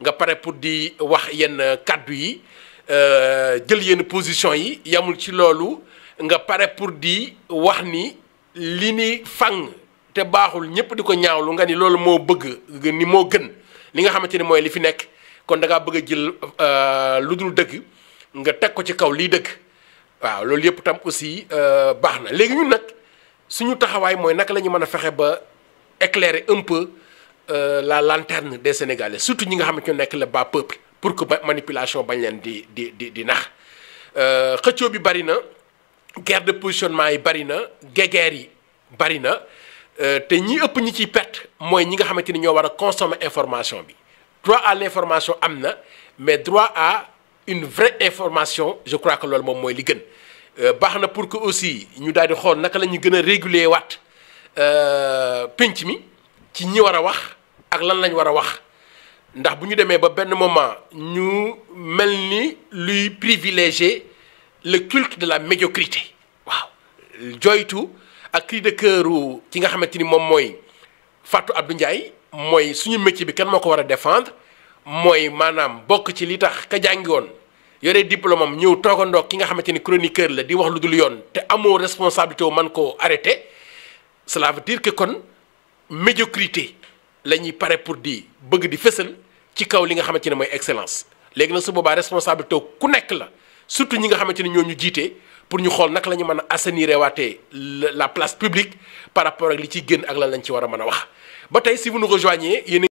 nga pare pour di wax yenn kàddu yi jël yenn position yi yamul ci loolu nga pare pour di wax ni li ni fang te baaxul ñëpp di ko ñaawlu nga ni loolu moo bëgg ni moo gën li nga xamante ni mooy li fi nekk kon da ngaa bëgg a jël lu dul dëgg nga teg ko ci kaw lii dëgg waaw loolu yëpp tam aussi baax na léegi ñun nag suñu taxawaay mooy naka la ñu mën a fexe ba éclairer un peu la lanterne des Sénégalais surtout ñi nga xamante ne nekk le bas peuple pour que manipulation bañ leen di nax xëccoo bi bari na guerre de positionnement yi bari na guéguerre yi bari na te ñi ëpp ñi ciy perte mooy ñi nga xamante ni ñoo war a consommer information bi droit à l'information am na mais droit à une vraie information je crois que loolu moom mooy li gën baax na pour que aussi ñu daal di xool naka la ñu gën a réguler waat pénc mi ci ñi war a wax ak lan lañ war a wax ndax bu ñu demee ba benn moment ñu mel ni luy privilégier le culte de la médiocrité waaw joytu ak cri de cœur ki nga xamante ni moom mooy Fatou Abdou Ndiaye mooy suñu métier bi kan moo ko war a défendre mooy maanaam bokk ci li tax ka jàngi woon yore diplôme am ñëw toogandoo ki nga xamante ni chroniqueur la di wax lu dul yoon te amoo responsabilité wu man koo arrêté cela veut dire que kon médiocrité la ñuy pare pour di bëgg di fësal ci kaw li nga xamante ne mooy excellence léegi nag su boobaa responsabilité ku nekk la surtout ñi nga xamante ni ñoo ñu jiite pour ñu xool naka la ñu mën a assainir waatee la place publique par rapport ak li ciy génn ak lan lañ ci war a mën a wax ba tey si vous nous rejoignez yéen